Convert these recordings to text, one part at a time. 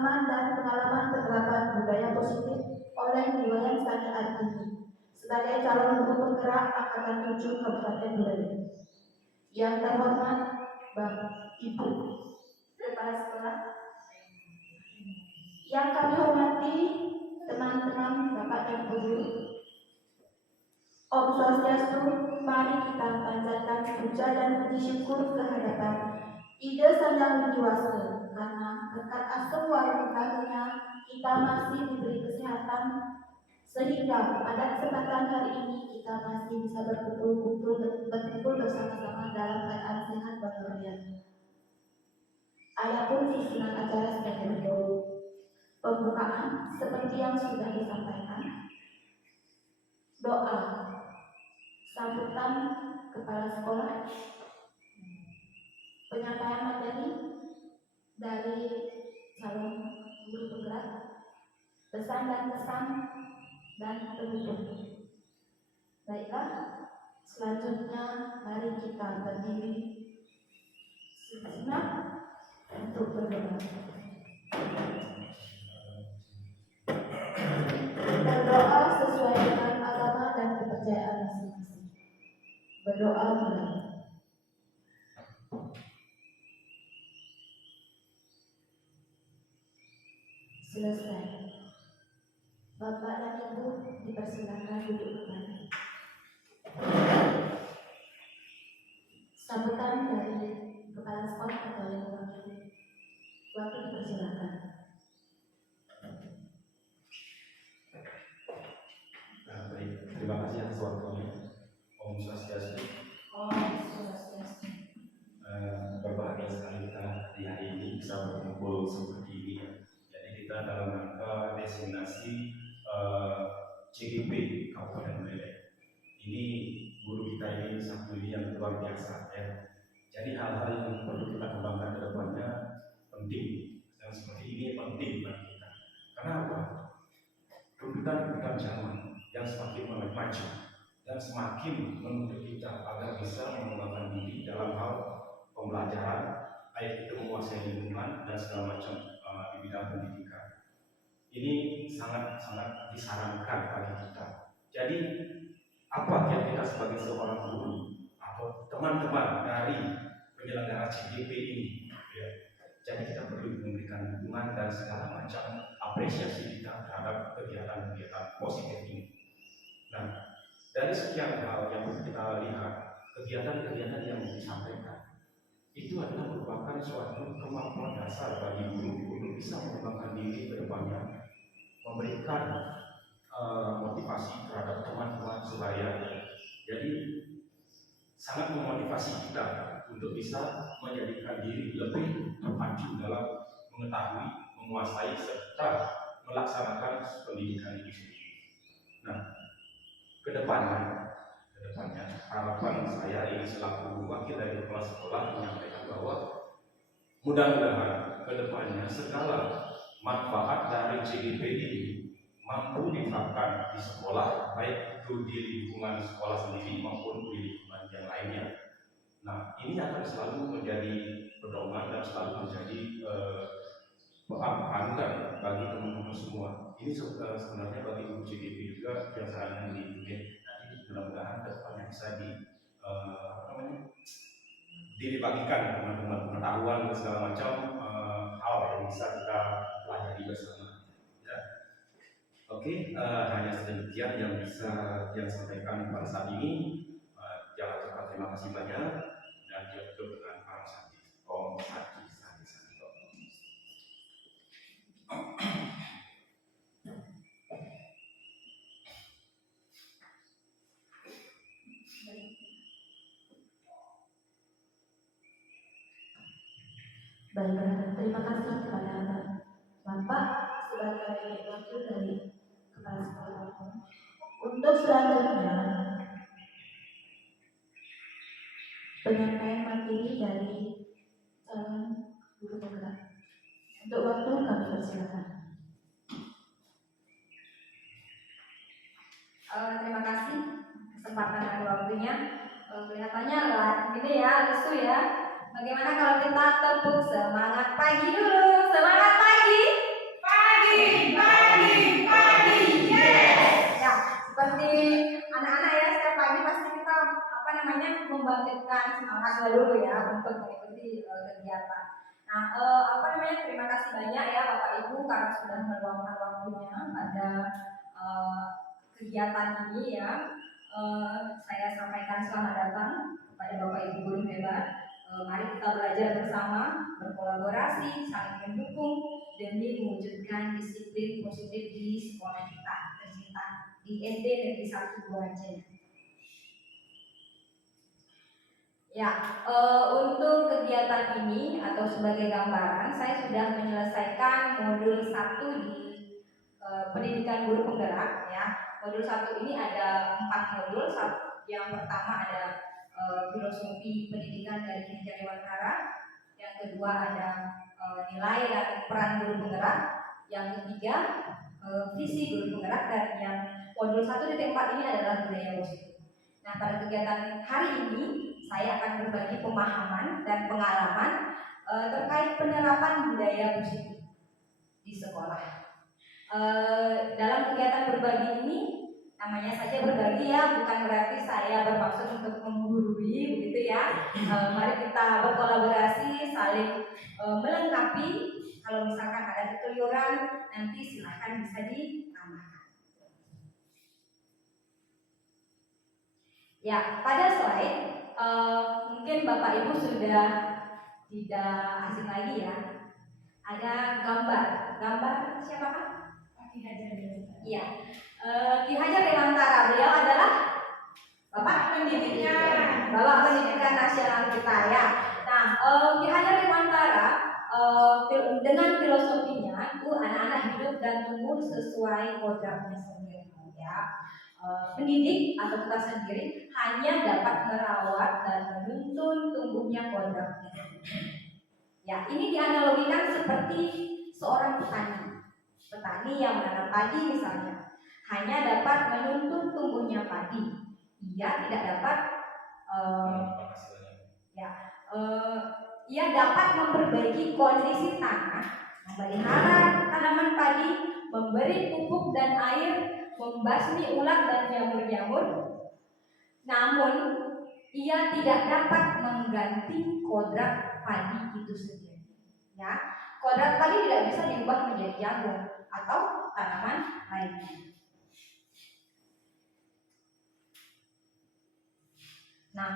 pemahaman dan pengalaman penerapan budaya positif oleh Niwayan Sani Artini sebagai calon guru penggerak Angkatan 7 Kabupaten Buleleng. Yang terhormat Bapak Ibu Kepala Sekolah, yang kami hormati teman-teman Bapak dan Ibu guru, Om Swastiastu, mari kita panjatkan puja dan puji syukur kehadiran Ide Sang Yang Widiwasa, karena berkat asuh warahmatunya kita masih diberi kesehatan sehingga pada kesempatan hari ini kita masih bisa berkumpul bersama-sama dalam keadaan sehat walafiat. Adapun susunan acara sebagai berikut. Pembukaan seperti yang sudah disampaikan, doa, sambutan kepala sekolah, penyampaian materi dari calon guru penggerak, pesan dan kesan, dan penutup. Baiklah, selanjutnya mari kita berdiri sejenak untuk berdoa. Berdoa sesuai dengan agama dan kepercayaan masing-masing. Berdoa mulai. Selesai. Bapak dan Ibu dipersilakan duduk kembali. Sambutan dari kepala sekolah atau yang mewakili. Waktu dipersilakan. Baik, terima kasih atas waktunya. Om Swastiastu. Om Swastiastu. Berbahagia sekali kita di hari ini bisa berkumpul seperti ini. Jadi kita dalam rangka destinasi CGP Kabupaten Buleleng. Ini guru kita ini satu ini yang luar biasa ya. Jadi hal-hal yang perlu kita kembangkan ke depannya penting. Dan seperti ini penting bagi kita. Karena apa? Tuntutan zaman yang semakin maju dan semakin menuntut kita agar bisa mengembangkan diri dalam hal pembelajaran, baik itu menguasai lingkungan dan segala macam di bidang pendidikan. Ini sangat disarankan bagi kita. Jadi apa yang kita sebagai seorang guru atau teman-teman dari penyelenggara CGP ini, ya. Jadi kita perlu memberikan dukungan dan segala macam apresiasi kita terhadap kegiatan-kegiatan positif ini. Nah, dari sekian hal yang kita lihat, kegiatan-kegiatan yang disampaikan itu adalah merupakan suatu kemampuan dasar bagi guru untuk bisa mengembangkan diri ke depannya, memberikan motivasi terhadap teman-teman sebaya. Jadi sangat memotivasi kita untuk bisa menjadikan diri lebih terpacu dalam mengetahui, menguasai serta melaksanakan pendidikan ini sendiri. Nah, kedepannya harapan saya ini selaku wakil dari kepala sekolah menyampaikan bahwa mudah-mudahan kedepannya segala manfaat dari CGP ini mampu diterapkan di sekolah, baik itu di lingkungan sekolah sendiri maupun di lingkungan yang lainnya. Nah, ini akan selalu menjadi pedoman dan selalu menjadi panutan bagi teman-teman semua. Ini sebenarnya bagi guru CGP juga yang sekarang diikuti. Nanti mudah-mudahan kedepannya bisa dibagikan teman-teman pengetahuan dan segala macam hal yang bisa kita pelajari bersama. Ya. Oke, hanya sedemikian yang bisa yang sampaikan pada saat ini. Jangan lupa terima kasih banyak dan ditutup dengan para santri. Om Sati Sati Sati. Baiklah, terima kasih kepada Bapak sebagai wakil dari kepala sekolah. Untuk selanjutnya penyampaian materi dari calon guru penggerak. Untuk waktu kami persilakan. Terima kasih kesempatan dan waktunya. Kelihatannya gini ya, lesu ya. Bagaimana kalau kita tepuk semangat pagi dulu? Semangat pagi. Ya, seperti anak-anak ya, setiap pagi pasti kita membangkitkan semangat dulu ya untuk mengikuti kegiatan. Nah, terima kasih banyak ya Bapak Ibu karena sudah meluangkan waktunya pada kegiatan ini ya. Saya sampaikan selamat datang kepada Bapak Ibu guru hebat. Mari kita belajar bersama, berkolaborasi, saling mendukung demi mewujudkan disiplin positif di sekolah kita tercinta di SD Negeri 1 Buajen. Ya, untuk kegiatan ini atau sebagai gambaran, saya sudah menyelesaikan modul 1 di pendidikan guru penggerak ya. Modul 1 ini ada 4 modul. Yang pertama ada filosofi pendidikan dari Ki Dewantara. Yang kedua ada nilai dan peran guru penggerak. Yang ketiga visi guru penggerak, dan yang modul 1.4 ini adalah budaya positif. Nah, pada kegiatan hari ini saya akan berbagi pemahaman dan pengalaman terkait penerapan budaya positif di sekolah. Dalam kegiatan berbagi ini, namanya saja berbagi ya, bukan berarti saya bermaksud untuk menggurui begitu ya. Mari kita berkolaborasi, saling melengkapi. Kalau misalkan ada kekeliruan, nanti silahkan bisa ditambahkan. Ya, pada slide mungkin Bapak Ibu sudah tidak asing lagi ya. Ada gambar siapakah? Ki Hajar Dewantara. Iya, Ki Hajar Dewantara, beliau adalah Bapak pendidiknya, Bapak Pendidikan Nasional kita ya. Nah, Ki Hajar Dewantara dengan filosofinya itu anak-anak hidup dan tumbuh sesuai kodratnya sendiri ya. Pendidik atau kita sendiri hanya dapat merawat dan menuntun tumbuhnya kodratnya. Ya, ini dianalogikan seperti seorang petani yang menanam padi misalnya, hanya dapat menuntun tumbuhnya padi. Ia tidak dapat ia dapat memperbaiki kondisi tanah, memelihara tanaman padi, memberi pupuk dan air, membasmi ulat dan jamur-jamur. Namun, ia tidak dapat mengganti kodrat padi itu sendiri. Ya, kodrat padi tidak bisa diubah menjadi jagung atau tanaman lainnya. Nah,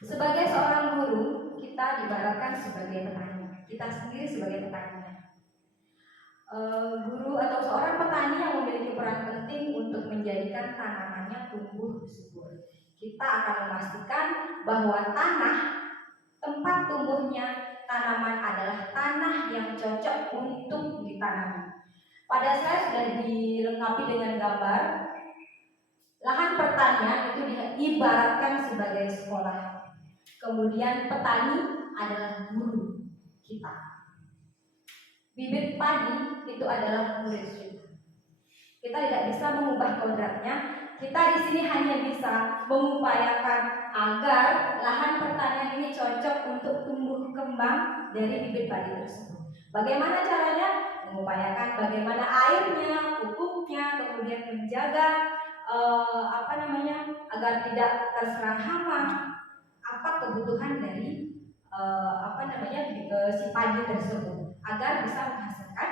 sebagai seorang guru, kita diibaratkan sebagai petani. Kita sendiri sebagai petaninya. Guru atau seorang petani yang memiliki peran penting untuk menjadikan tanamannya tumbuh subur. Kita akan memastikan bahwa tanah tempat tumbuhnya tanaman adalah tanah yang cocok untuk ditanami. Pada saya sudah dilengkapi dengan gambar. Lahan pertanian itu diibaratkan sebagai sekolah. Kemudian petani adalah guru kita. Bibit padi itu adalah murid kita. Kita tidak bisa mengubah kodratnya. Kita di sini hanya bisa mengupayakan agar lahan pertanian ini cocok untuk tumbuh kembang dari bibit padi tersebut. Bagaimana caranya? Mengupayakan bagaimana airnya, pupuknya, kemudian menjaga agar tidak terserang hama. Apa kebutuhan dari si padi tersebut agar bisa menghasilkan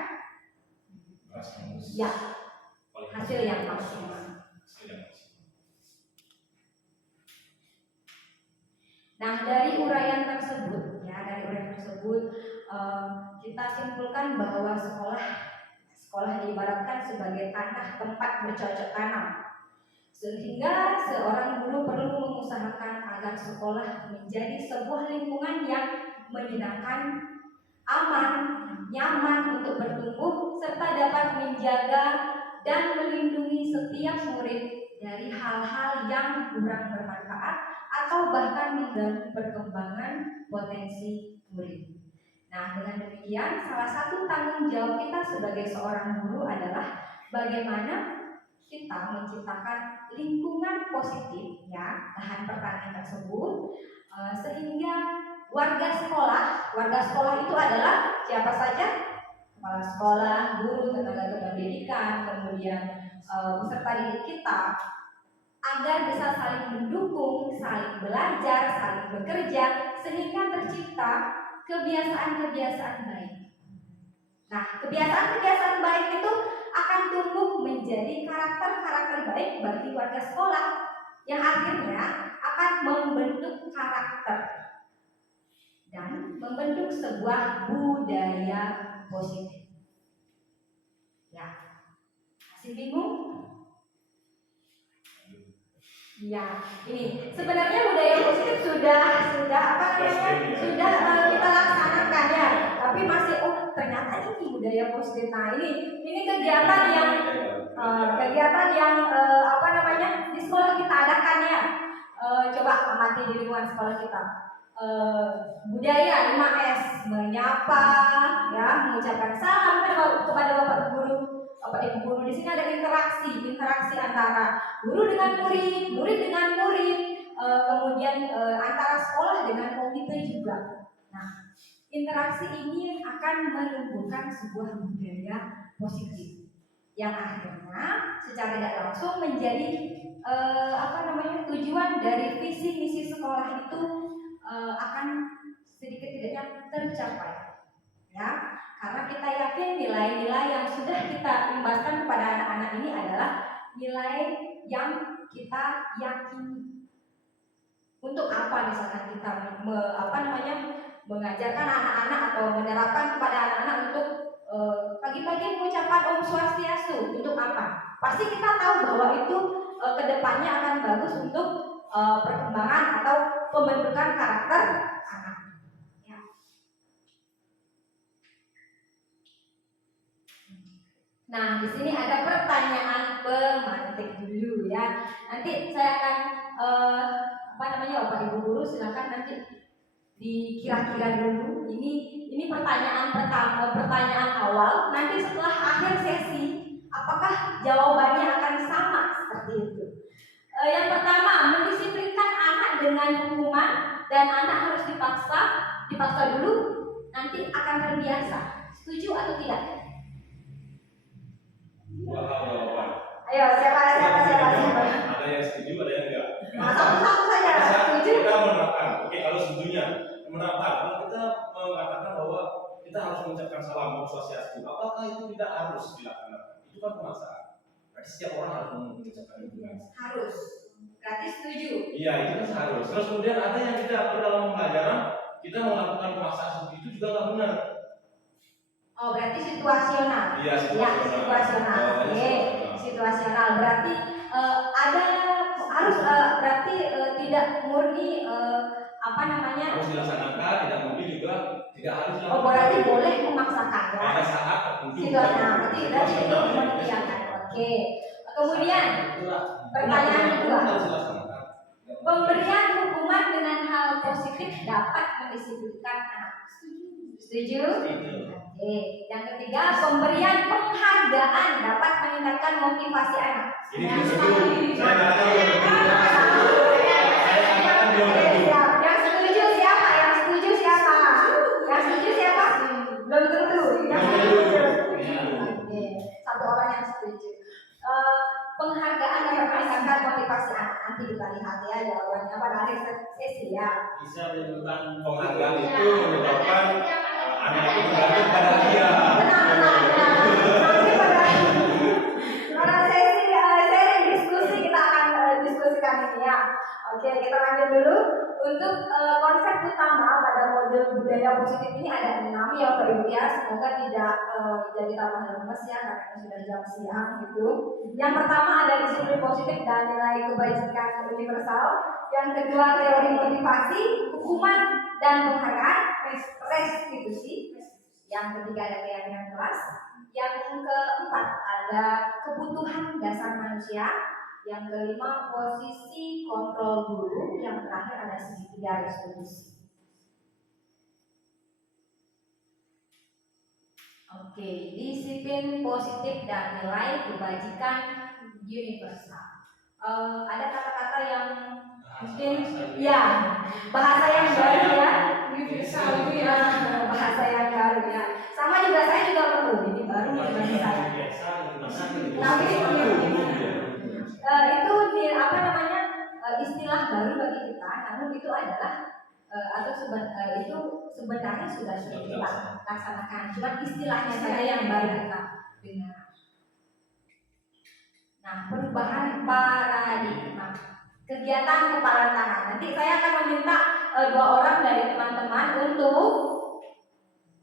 hasil yang maksimal. Nah, dari uraian tersebut kita simpulkan bahwa sekolah diibaratkan sebagai tanah tempat bercocok tanam. Sehingga seorang guru perlu mengusahakan agar sekolah menjadi sebuah lingkungan yang menyenangkan, aman, nyaman untuk bertumbuh, serta dapat menjaga dan melindungi setiap murid dari hal-hal yang kurang bermanfaat atau bahkan mengganggu perkembangan potensi murid. Nah, dengan demikian, salah satu tanggung jawab kita sebagai seorang guru adalah bagaimana kita menciptakan lingkungan positif ya, lahan pertanian tersebut sehingga warga sekolah itu adalah siapa saja? kepala sekolah, guru, tenaga kependidikan, kemudian peserta didik kita, agar bisa saling mendukung, saling belajar, saling bekerja, sehingga tercipta kebiasaan-kebiasaan baik. Nah, kebiasaan-kebiasaan baik itu akan tumbuh menjadi karakter-karakter baik bagi warga sekolah yang akhirnya akan membentuk karakter dan membentuk sebuah budaya positif. Ya, masih bingung? Ya, ini sebenarnya budaya positif sudah kita laksanakan ya, tapi masih ternyata ini budaya positif. Nah, ini kegiatan yang di sekolah kita adakan ya. Coba amati di lingkungan sekolah kita. Budaya 5S, menyapa, ya, mengucapkan salam kepada Bapak Guru. Bapak Ibu guru, di sini ada interaksi antara guru dengan murid dengan murid, kemudian antara sekolah dengan komite juga. Nah, interaksi ini akan menumbuhkan sebuah budaya positif yang akhirnya secara tidak langsung menjadi tujuan dari visi misi sekolah itu akan sedikit tidaknya tercapai, ya. Karena kita yakin nilai-nilai yang sudah kita imbaskan kepada anak-anak ini adalah nilai yang kita yakini. Untuk apa misalkan kita mengajarkan anak-anak atau menerapkan kepada anak-anak untuk pagi-pagi mengucapkan Om Swastiastu, untuk apa? Pasti kita tahu bahwa itu kedepannya akan bagus untuk perkembangan atau pembentukan karakter anak. Nah, di sini ada pertanyaan pemantik dulu ya. Nanti saya akan Bapak Ibu guru silakan nanti dikira-kira dulu. Ini pertanyaan pertama, pertanyaan awal. Nanti setelah akhir sesi, apakah jawabannya akan sama seperti itu? Yang pertama, mendisiplinkan anak dengan hukuman dan anak harus dipaksa dulu, nanti akan terbiasa. Setuju atau tidak? Ayo, siapa? Ada yang setuju, ada yang enggak. Satu-satu saja. Setuju? Kita menerapkan. Oke, kalau setujunya menerapkan. Kalau kita mengatakan bahwa kita harus mengucapkan salam Om Swastiastu, apakah itu tidak harus dilaksanakan? Itu kan pemaksaan. Berarti setiap orang harus mengucapkan itu kan? Harus. Berarti setuju? Iya, itu kan harus. Terus kemudian ada yang tidak dalam pembelajaran, kita melakukan pemaksaan seperti itu juga nggak benar. Oh, berarti situasional. Iya, situasional. Ya, situasional. Oke, situasional. Berarti tidak murni harus dilaksanakan, tidak murni juga tidak harus dilaksanakan. Oh, berarti boleh memaksakan ya. Pada saat tertentu. Situasional. Berarti itu mengiyakan. Oke. Kemudian pertanyaan kedua. Pemberian hukuman dengan hal positif dapat mendisiplinkan anak. Setuju? Oke. Yang ketiga, pemberian penghargaan dapat meningkatkan motivasi anak. Ini setuju. Yang setuju siapa? Belum tentu. Oke. Satu orang yang setuju. Penghargaan dapat meningkatkan motivasi anak. Nanti kita lihat ya jawabannya pada akhir sesi ya. Bisa menyebutkan penghargaan itu menyebabkan anak itu bergantung pada dia. Nanti pada sesi sharing diskusi kita akan diskusikan ini ya. Oke, kita lanjut dulu. Untuk konsep utama pada model budaya positif ini ada 6 ya Bapak Ibu ya. Semoga tidak jadi tambah lemes ya karena sudah jam siang gitu. Yang pertama ada disiplin positif dan nilai kebajikan universal. Yang kedua teori motivasi, hukuman dan penghargaan, restitusi. Yang ketiga ada keyakinan kelas. Yang keempat ada kebutuhan dasar manusia. Yang kelima posisi kontrol guru. Yang terakhir ada segitiga restitusi. Oke, disiplin positif dan nilai kebajikan universal. Ada kata-kata yang Mungkin ya bahasa yang baru ya, Universal itu ya. bahasa yang baru ya. Sama juga saya juga perlu ini baru bagi saya. Tapi itu apa namanya istilah baru bagi kita, namun itu adalah itu sebenarnya sudah kita laksanakan, cuma istilahnya saja yang baru kita dengar. Nah, perubahan paradigma kegiatan kepala tangan. Nanti saya akan meminta 2 orang dari teman-teman untuk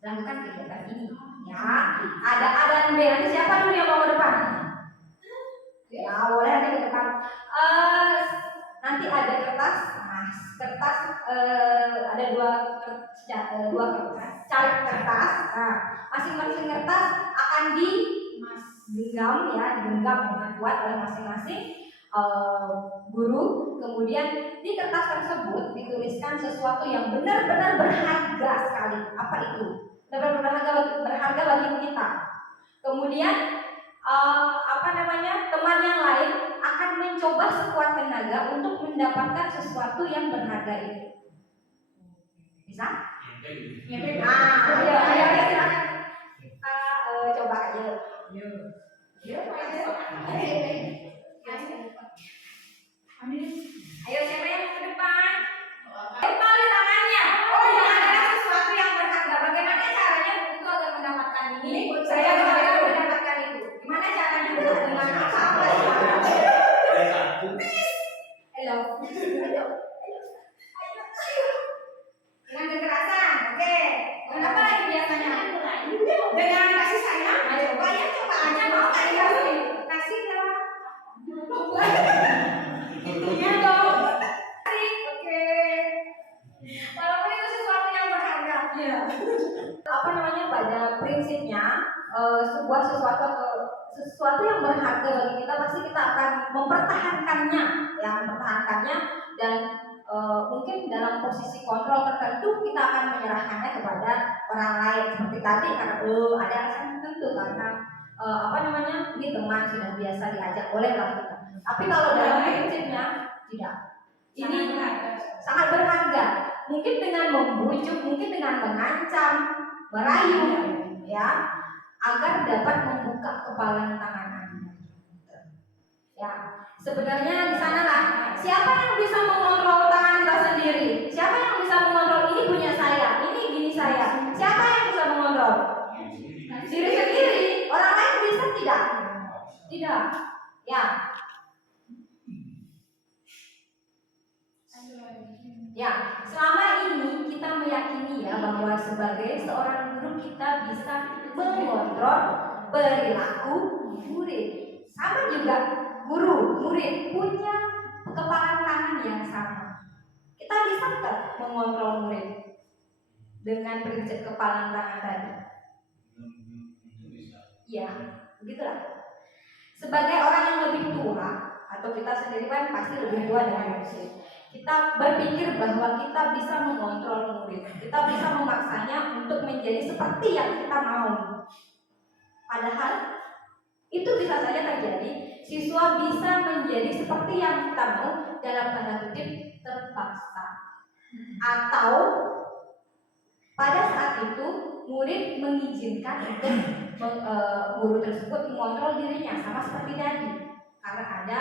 lakukan kegiatan ini. Ya, ada A dan B. Nanti siapa dulu yang mau ke depan? Ya, boleh nanti ke depan. Nanti ada kertas, ada dua kertas, caleg kertas. Nah, masing-masing kertas akan digenggam dengan kuat oleh masing-masing guru. Kemudian di kertas tersebut dituliskan sesuatu yang benar-benar berharga sekali. Apa itu? Benar-benar berharga bagi kita. Kemudian teman yang lain akan mencoba sekuat tenaga untuk mendapatkan sesuatu yang berharga itu. Bisa? Ayo silakan kita coba aja. Ayo siapa yang mau ke depan? Kembali tangannya. Ada sesuatu yang berharga. Bagaimana caranya untuk agar mendapatkan ini? Saya agar mendapatkan itu. Gimana caranya? Dengan apa? Hello. Dengan kekerasan. Oke. Dengan apa lagi biasanya? Dengan kasih sayang. Ayo, coba aja mau kasih ya. Iya dong. Oke. Walaupun itu sesuatu yang berharga. Iya. Pada prinsipnya sesuatu yang berharga bagi kita pasti kita akan mempertahankannya, dan mungkin dalam posisi kontrol tertentu kita akan menyerahkannya kepada orang lain seperti tadi karena ada alasan tertentu karena ini teman sudah biasa diajak bolehlah kita. Tapi kalau dalam prinsipnya tidak. Ini sangat berharga. Mungkin dengan membujuk, mungkin dengan mengancam, merayu, ya, agar dapat membuka kepalan tangan Anda. Ya, sebenarnya di sanalah siapa yang bisa mengontrol tangan kita sendiri? Siapa yang bisa mengontrol ini punya saya, ini gini saya? Siapa yang bisa mengontrol? Diri sendiri. Orang lain bisa tidak? Tidak. Ya. Ya, selama ini kita meyakini bahwa sebagai seorang guru kita bisa mengontrol perilaku murid. Sama juga guru, murid punya kepalan tangan yang sama. Kita bisa nggak mengontrol murid dengan prinsip kepalan tangan tadi? Ya, begitulah. Sebagai orang yang lebih tua atau kita sendiri kan pasti lebih tua dengan murid. Kita berpikir bahwa kita bisa mengontrol murid, kita bisa memaksanya untuk menjadi seperti yang kita mau. Padahal itu bisa saja terjadi. Siswa bisa menjadi seperti yang kita mau dalam tanda kutip terpaksa. Atau pada saat itu murid mengizinkan untuk guru tersebut mengontrol dirinya sama seperti tadi. Karena ada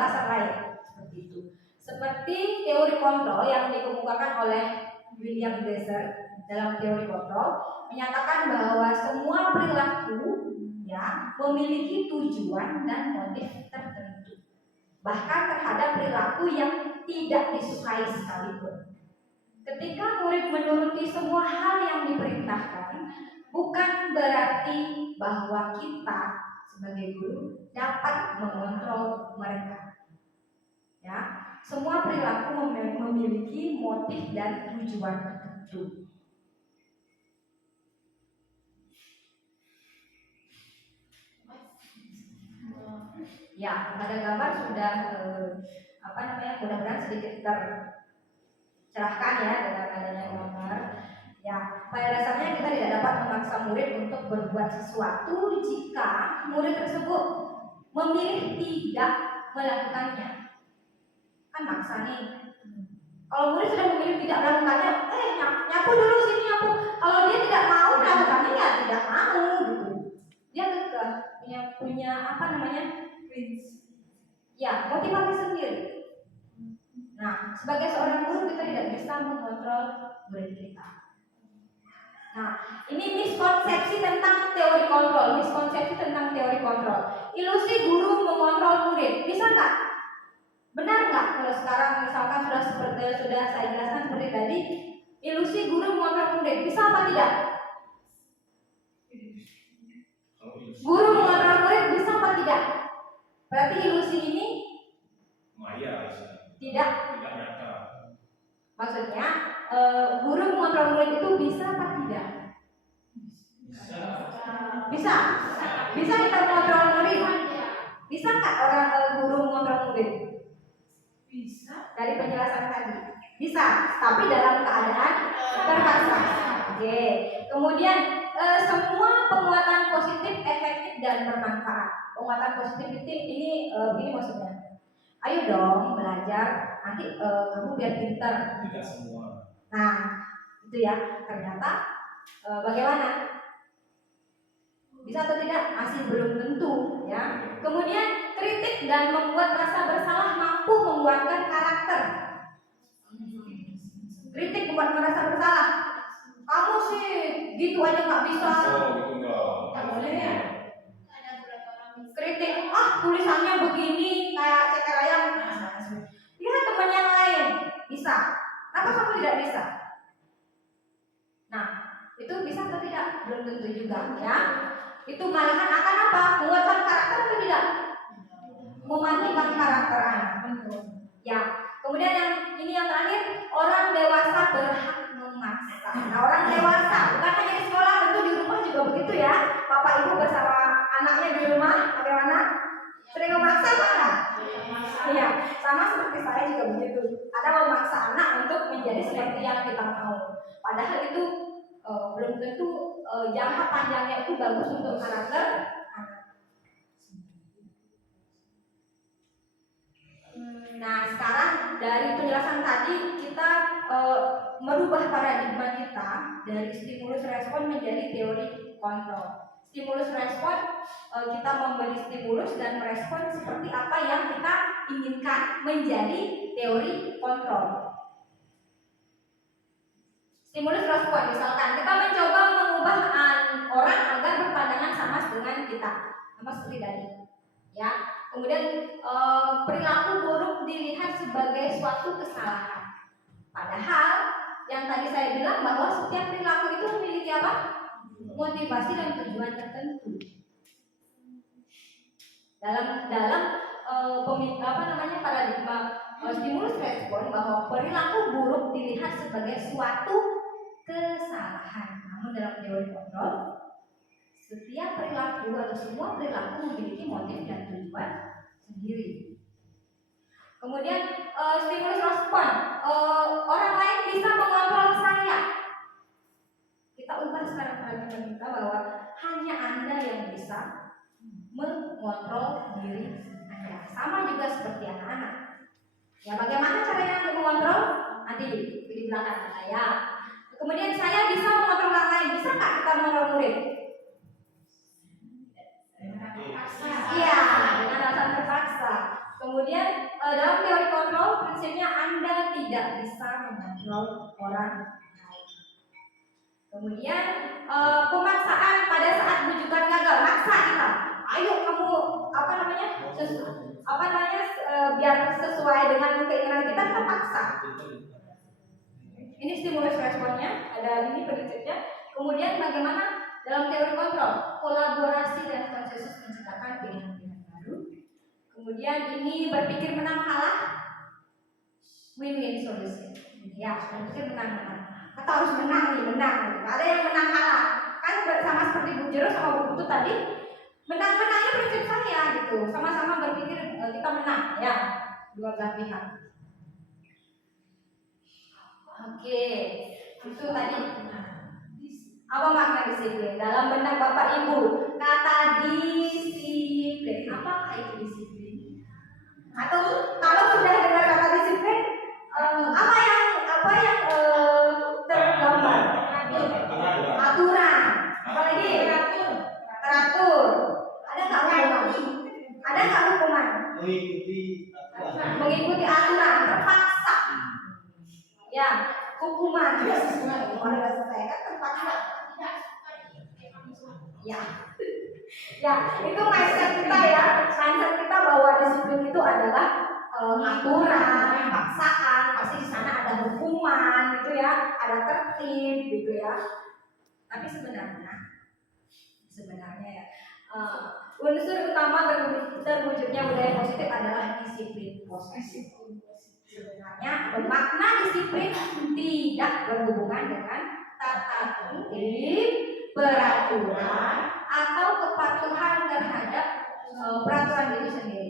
alasan lain seperti itu. Seperti teori kontrol yang dikemukakan oleh William Glasser dalam teori kontrol menyatakan bahwa semua perilaku memiliki tujuan dan motif tertentu. Bahkan terhadap perilaku yang tidak disukai sekalipun. Ketika murid menuruti semua hal yang diperintahkan, bukan berarti bahwa kita sebagai guru dapat mengontrol mereka. Ya, semua perilaku memiliki motif dan tujuan tertentu. Ya, pada gambar sudah mudah-mudahan sedikit tercerahkan ya dengan adanya gambar. Ya, pada dasarnya kita tidak dapat memaksa murid untuk berbuat sesuatu jika murid tersebut memilih tidak melakukannya. Kan maksa nih. Kalau murid sudah memilih tidak melakukannya, nyapu dulu sini nyapu. Kalau dia tidak mau melakukannya, ya tidak mau gitu. Dia punya apa namanya? Ya, motivasi sendiri. Nah, sebagai seorang guru kita tidak bisa mengontrol murid kita. Nah, ini miskonsepsi tentang teori kontrol. Ilusi guru mengontrol murid. Bisa nggak? Benar nggak kalau sekarang misalkan sudah saya jelaskan seperti tadi, ilusi guru mengontrol murid. Bisa apa tidak? Guru mengontrol murid bisa apa tidak? Berarti ilusi ini Maya tidak nyata. Maksudnya guru mengontrol murid itu bisa apa tidak? Bisa. Bisa kita mengontrol murid. Bisa nggak guru mengontrol murid? Bisa. Dari penjelasan tadi. Bisa, tapi dalam keadaan terpaksa. Oke. Kemudian semua penguatan positif efektif dan bermanfaat. Penguatan positif ini maksudnya. Ayo dong belajar, nanti kamu biar pintar. Tidak semua. Nah, itu ya. Ternyata bagaimana? Bisa atau tidak? Masih belum tentu ya. Kemudian kritik dan membuat rasa bersalah mampu menguatkan karakter. Kritik membuat merasa bersalah. Kamu sih gitu aja nggak bisa. Gitu Nggak boleh ya. Kritik, tulisannya begini kayak ceker ayam. Lihat teman yang lain bisa. Kenapa kamu tidak bisa? Nah, itu bisa atau tidak? Belum tentu juga ya. Itu malahan akan apa? Menguatkan karakter atau tidak? Mematikan karakter anak. Ya. Kemudian yang terakhir, orang dewasa berhak memaksa. Nah, orang dewasa bukan hanya di sekolah, tentu di rumah juga begitu ya. Bapak ibu bersama anaknya di rumah bagaimana? Sering memaksa enggak? Iya, sama seperti saya juga begitu. Ada memaksa anak untuk menjadi seperti yang kita mau. Padahal itu belum tentu jangka panjangnya itu bagus untuk karakter anak. Nah, sekarang dari penjelasan tadi kita merubah paradigma kita dari stimulus respon menjadi teori kontrol. Stimulus respon, kita memberi stimulus dan merespon seperti apa yang kita inginkan menjadi teori kontrol. Stimulus respon, misalkan kita mencoba mengubah orang agar berpandangan sama dengan kita, sama seperti tadi, ya. Kemudian perilaku buruk dilihat sebagai suatu kesalahan. Padahal yang tadi saya bilang bahwa setiap perilaku itu memiliki apa? Motivasi dan tujuan tertentu. Dalam paradigma stimulus respon bahwa perilaku buruk dilihat sebagai suatu kesalahan. Namun dalam teori kontrol, setiap perilaku atau semua perilaku memiliki motif dan tujuan sendiri. Kemudian stimulus respon, orang lain bisa mengontrol saya. Kita ubah sekarang paradigma kita bahwa hanya Anda yang bisa mengontrol diri Anda. Sama juga seperti anak-anak. Ya, bagaimana caranya untuk mengontrol? Nanti di belakang saya. Kemudian saya bisa mengontrol orang lain. Bisa nggak kita mengontrol murid? Iya, dengan alasan terpaksa. Kemudian dalam teori kontrol prinsipnya Anda tidak bisa mengontrol orang lain. Kemudian pemaksaan pada saat bujukan gagal, maksa kita. Ayo kamu biar sesuai dengan keinginan kita paksa. Ini stimulus responnya, ada ini prinsipnya. Kemudian bagaimana dalam teori kontrol, kolaborasi dan konsensus menciptakan pilihan-pilihan baru. Kemudian ini berpikir menang kalah, win-win solution. Ya, berpikir menang. Kita harus menang. Ada yang menang kalah. Kan sama seperti Bu Jero sama Bu Putu tadi. Menang-menangnya prinsip saya gitu. Sama-sama berpikir kita menang ya, dua belah pihak. Oke, itu tadi. Apa makna disiplin? Dalam benak Bapak Ibu, kata disiplin. Apakah itu Atau kalau sudah dengar kata disiplin, apa yang tergambar? Aturan. Apalagi teratur. Ada nggak hukuman? Ada nggak hukuman? Mengikuti aturan terpaksa. Ya, hukuman. Orang saya kan terpaksa. Ya. Ya, itu mindset kita ya. Mindset kita bahwa disiplin itu adalah aturan, paksaan, pasti di sana ada hukuman gitu ya, ada tertib gitu ya. Tapi sebenarnya ya, unsur utama terwujudnya budaya positif adalah disiplin positif. Sebenarnya makna disiplin tidak berhubungan dengan tata tertib, peraturan, atau kepatuhan terhadap peraturan itu sendiri.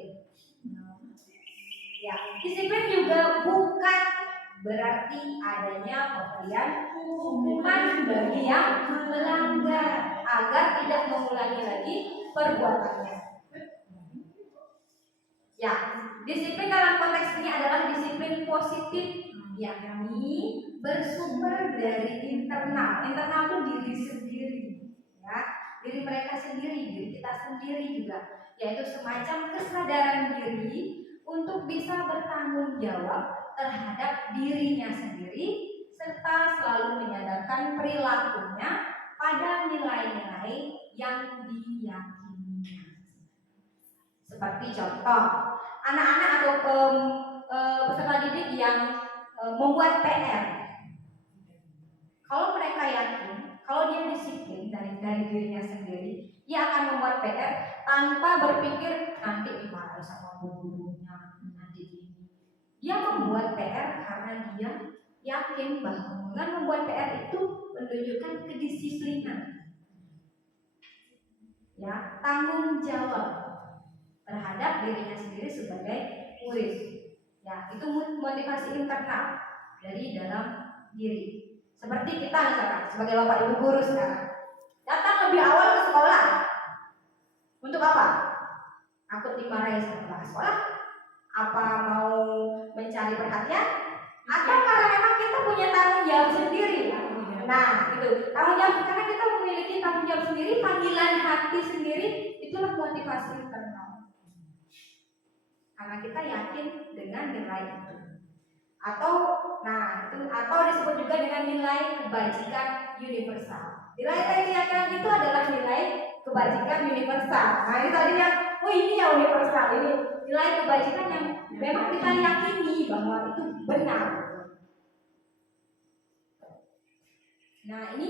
Ya, disiplin juga bukan berarti adanya pemberian hukuman bagi yang melanggar agar tidak mengulangi lagi perbuatannya. Ya, disiplin dalam konteks ini adalah disiplin positif, yakni bersumber dari internal. Internal itu diri sendiri, ya, diri mereka sendiri, diri kita sendiri juga, yaitu semacam kesadaran diri untuk bisa bertanggung jawab terhadap dirinya sendiri serta selalu menyadarkan perilakunya pada nilai-nilai yang diyakininya. Seperti contoh, anak-anak atau peserta didik yang membuat PR. Kalau mereka yakin, kalau dia disiplin dari dirinya sendiri, dia akan membuat PR tanpa berpikir nanti dimarahi sama gurunya, nanti gini. Dia membuat PR karena dia yakin bahwa dengan membuat PR itu menunjukkan kedisiplinan, ya, tanggung jawab terhadap dirinya sendiri sebagai murid. Ya, itu motivasi internal dari dalam diri. Seperti kita misalkan sebagai bapak ibu guru sekarang datang lebih awal ke sekolah. Untuk apa? Takut dimarahi sama sekolah? Apa mau mencari perhatian? Atau karena memang kita punya tanggung jawab sendiri? Nah, gitu. Tanggung jawab, karena kita memiliki tanggung jawab sendiri, panggilan hati sendiri, itulah motivasi internal. Karena kita yakin dengan nilai itu. Atau disebut juga dengan nilai kebajikan universal. Nilai keyakinan itu adalah nilai kebajikan universal. Nah, ini tadi yang ini ya universal, ini nilai kebajikan yang memang kita yakini bahwa itu benar. Nah, ini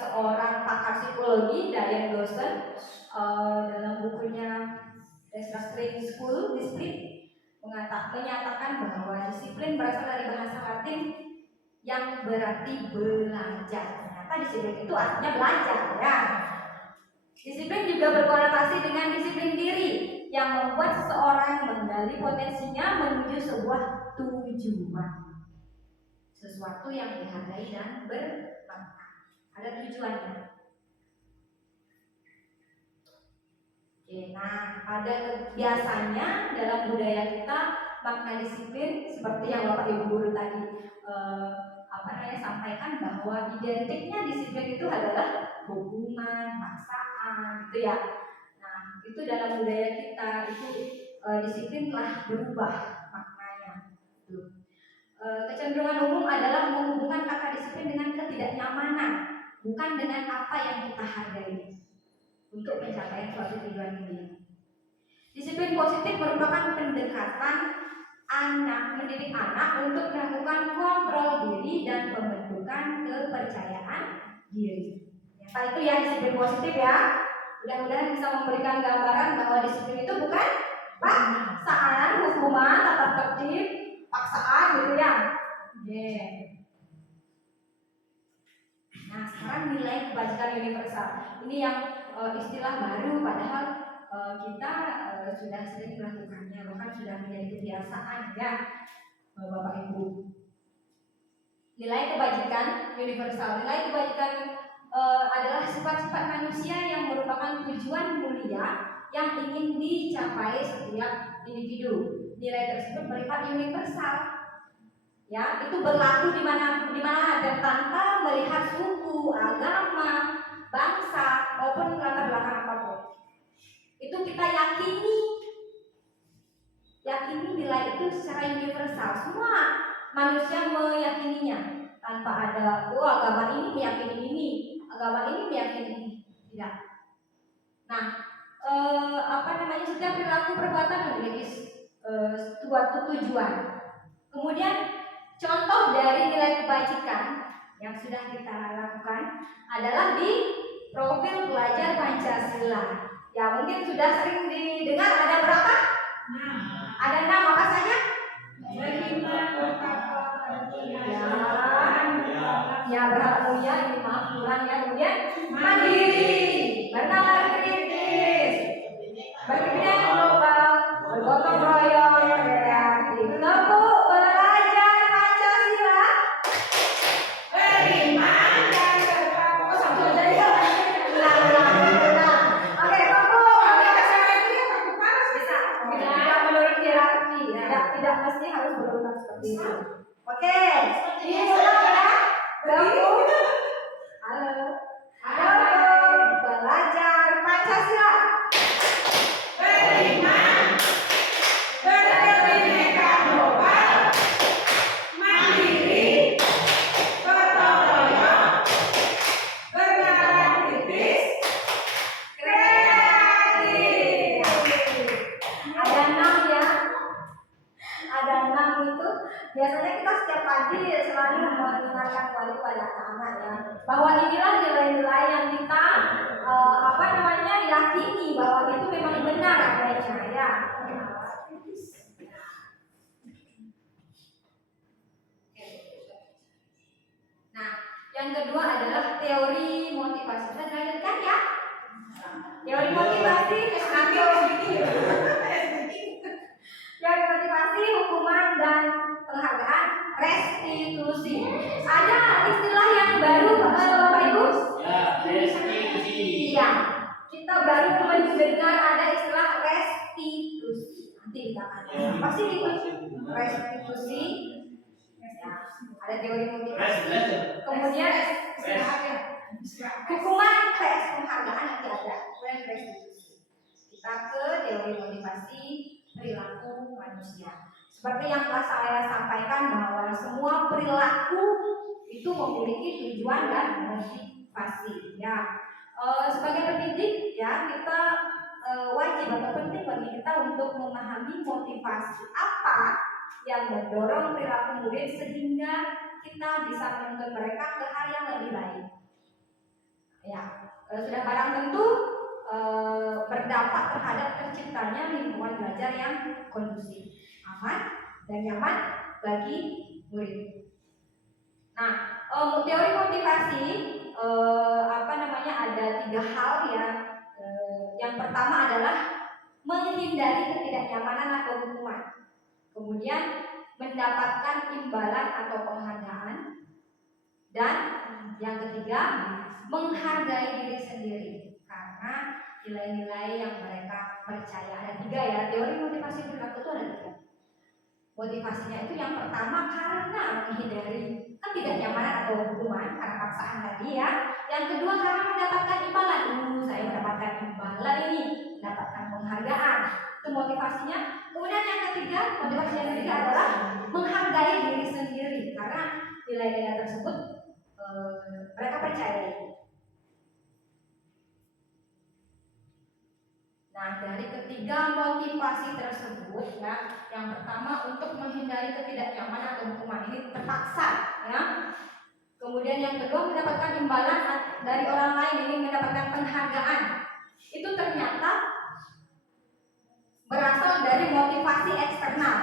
seorang pakar psikologi, Diane Dawson, dalam bukunya Restructuring School Discipline menyatakan bahwa disiplin berasal dari bahasa Latin yang berarti belajar. Ternyata disiplin itu artinya belajar, ya. Disiplin juga berkonotasi dengan disiplin diri yang membuat seseorang menggali potensinya menuju sebuah tujuan, sesuatu yang dihargai dan bermanfaat. Ada tujuannya. Nah, biasanya dalam budaya kita makna disiplin seperti yang Bapak Ibu guru tadi sampaikan bahwa identiknya disiplin itu adalah hukuman, paksaan, gitu ya. Nah, itu dalam budaya kita itu disiplin telah berubah maknanya. Kecenderungan umum adalah menghubungkan kata disiplin dengan ketidaknyamanan, bukan dengan apa yang kita hargai untuk mencapai suatu tujuan ini. Disiplin positif merupakan pendekatan mendidik anak untuk melakukan kontrol diri dan pembentukan kepercayaan diri. Nah, itu ya disiplin positif ya. Mudah-mudahan bisa memberikan gambaran bahwa disiplin itu bukan paksaan, hukuman, tata tertib, paksaan gitu ya. Nah, sekarang nilai kebajikan universal. Ini yang istilah baru, padahal kita sudah sering melakukannya, bahkan sudah menjadi kebiasaan ya, Bapak Ibu. Nilai kebajikan universal. Nilai kebajikan adalah sifat-sifat manusia yang merupakan merupakan tujuan mulia yang ingin dicapai setiap individu. Nilai tersebut bersifat universal, ya, itu berlaku di mana dan tanpa melihat suku, agama, bangsa maupun latar belakang apapun. Itu kita yakini nilai itu secara universal. Semua manusia meyakininya tanpa ada agama ini meyakini ini, agama ini meyakini ini. Tidak. Nah, setiap perilaku perbuatan memiliki suatu tujuan. Kemudian contoh dari nilai kebajikan yang sudah kita lakukan adalah di profil pelajar Pancasila. Ya, mungkin sudah sering didengar, ada berapa? Ada 6, apa saja? Ya, berhak mulia, ini maaf kurang ya. Kemudian mandiri, bernakritis, berkepentingan global, bergotong royong, kreatif, teguh, belajar Pancasila, beriman dan bertakwa. Sampai aja ya. Oke, teguh. Bisa. Tidak menurut hierarki, tidak mesti harus berurutan seperti itu. Oke, diulang ya. Teguh. Halo. Belajar Pancasila. Beriman, berbineka global, mandiri, bergotong royong, bernalar kritis, kreatif. Ada 6 ya. Ada 6 itu. Biasanya kita setiap pagi selalu mengingatkan wali pada anak-anak ya, bahwa inilah nilai-nilai yang kita yakini bahwa itu memang benar adanya ya. Nah, yang kedua adalah teori motivasi. Kita lanjutkan ya. Teori motivasi teori motivasi, hukuman dan penghargaan, restitusi. Ada istilah yang baru Bapak Ibu? Ya, restitusi. Iya. Kita baru mendengar ada istilah restitusi. Nanti kita akan pasti itu restitusi. Ya, ada teori motivasi. Kemudian hukuman, penghargaan nanti ada. Kemudian restitusi. Kita ke teori motivasi perilaku manusia. Seperti yang telah saya sampaikan bahwa semua perilaku itu memiliki tujuan dan motivasi. Ya. Sebagai pendidik ya, kita wajib atau penting bagi kita untuk memahami motivasi apa yang mendorong perilaku murid sehingga kita bisa menuntun mereka ke hal yang lebih baik. Ya, sudah barang tentu berdampak terhadap terciptanya lingkungan belajar yang kondusif, aman dan nyaman bagi murid. Nah, teori motivasi ada 3 hal ya. Yang pertama adalah menghindari ketidaknyamanan atau hukuman. Kemudian mendapatkan imbalan atau penghargaan. Dan yang ketiga, menghargai diri sendiri karena nilai-nilai yang mereka percaya. Ada 3 ya. Teori motivasi perilaku itu ada 3. Motivasinya itu yang pertama karena menghindari ketidaknyamanan atau hukuman karena paksaan tadi ya. Yang kedua karena mendapatkan imbalan. Saya mendapatkan imbalan ini, mendapatkan penghargaan. Itu motivasinya. Kemudian yang ketiga, motivasi yang ketiga adalah menghargai diri sendiri karena nilai-nilai tersebut mereka percaya. Nah, dari ketiga motivasi tersebut ya, yang pertama untuk menghindari ketidaknyamanan atau hukuman ini terpaksa ya. Kemudian yang kedua mendapatkan imbalan dari orang lain, ini mendapatkan penghargaan. Itu ternyata berasal dari motivasi eksternal,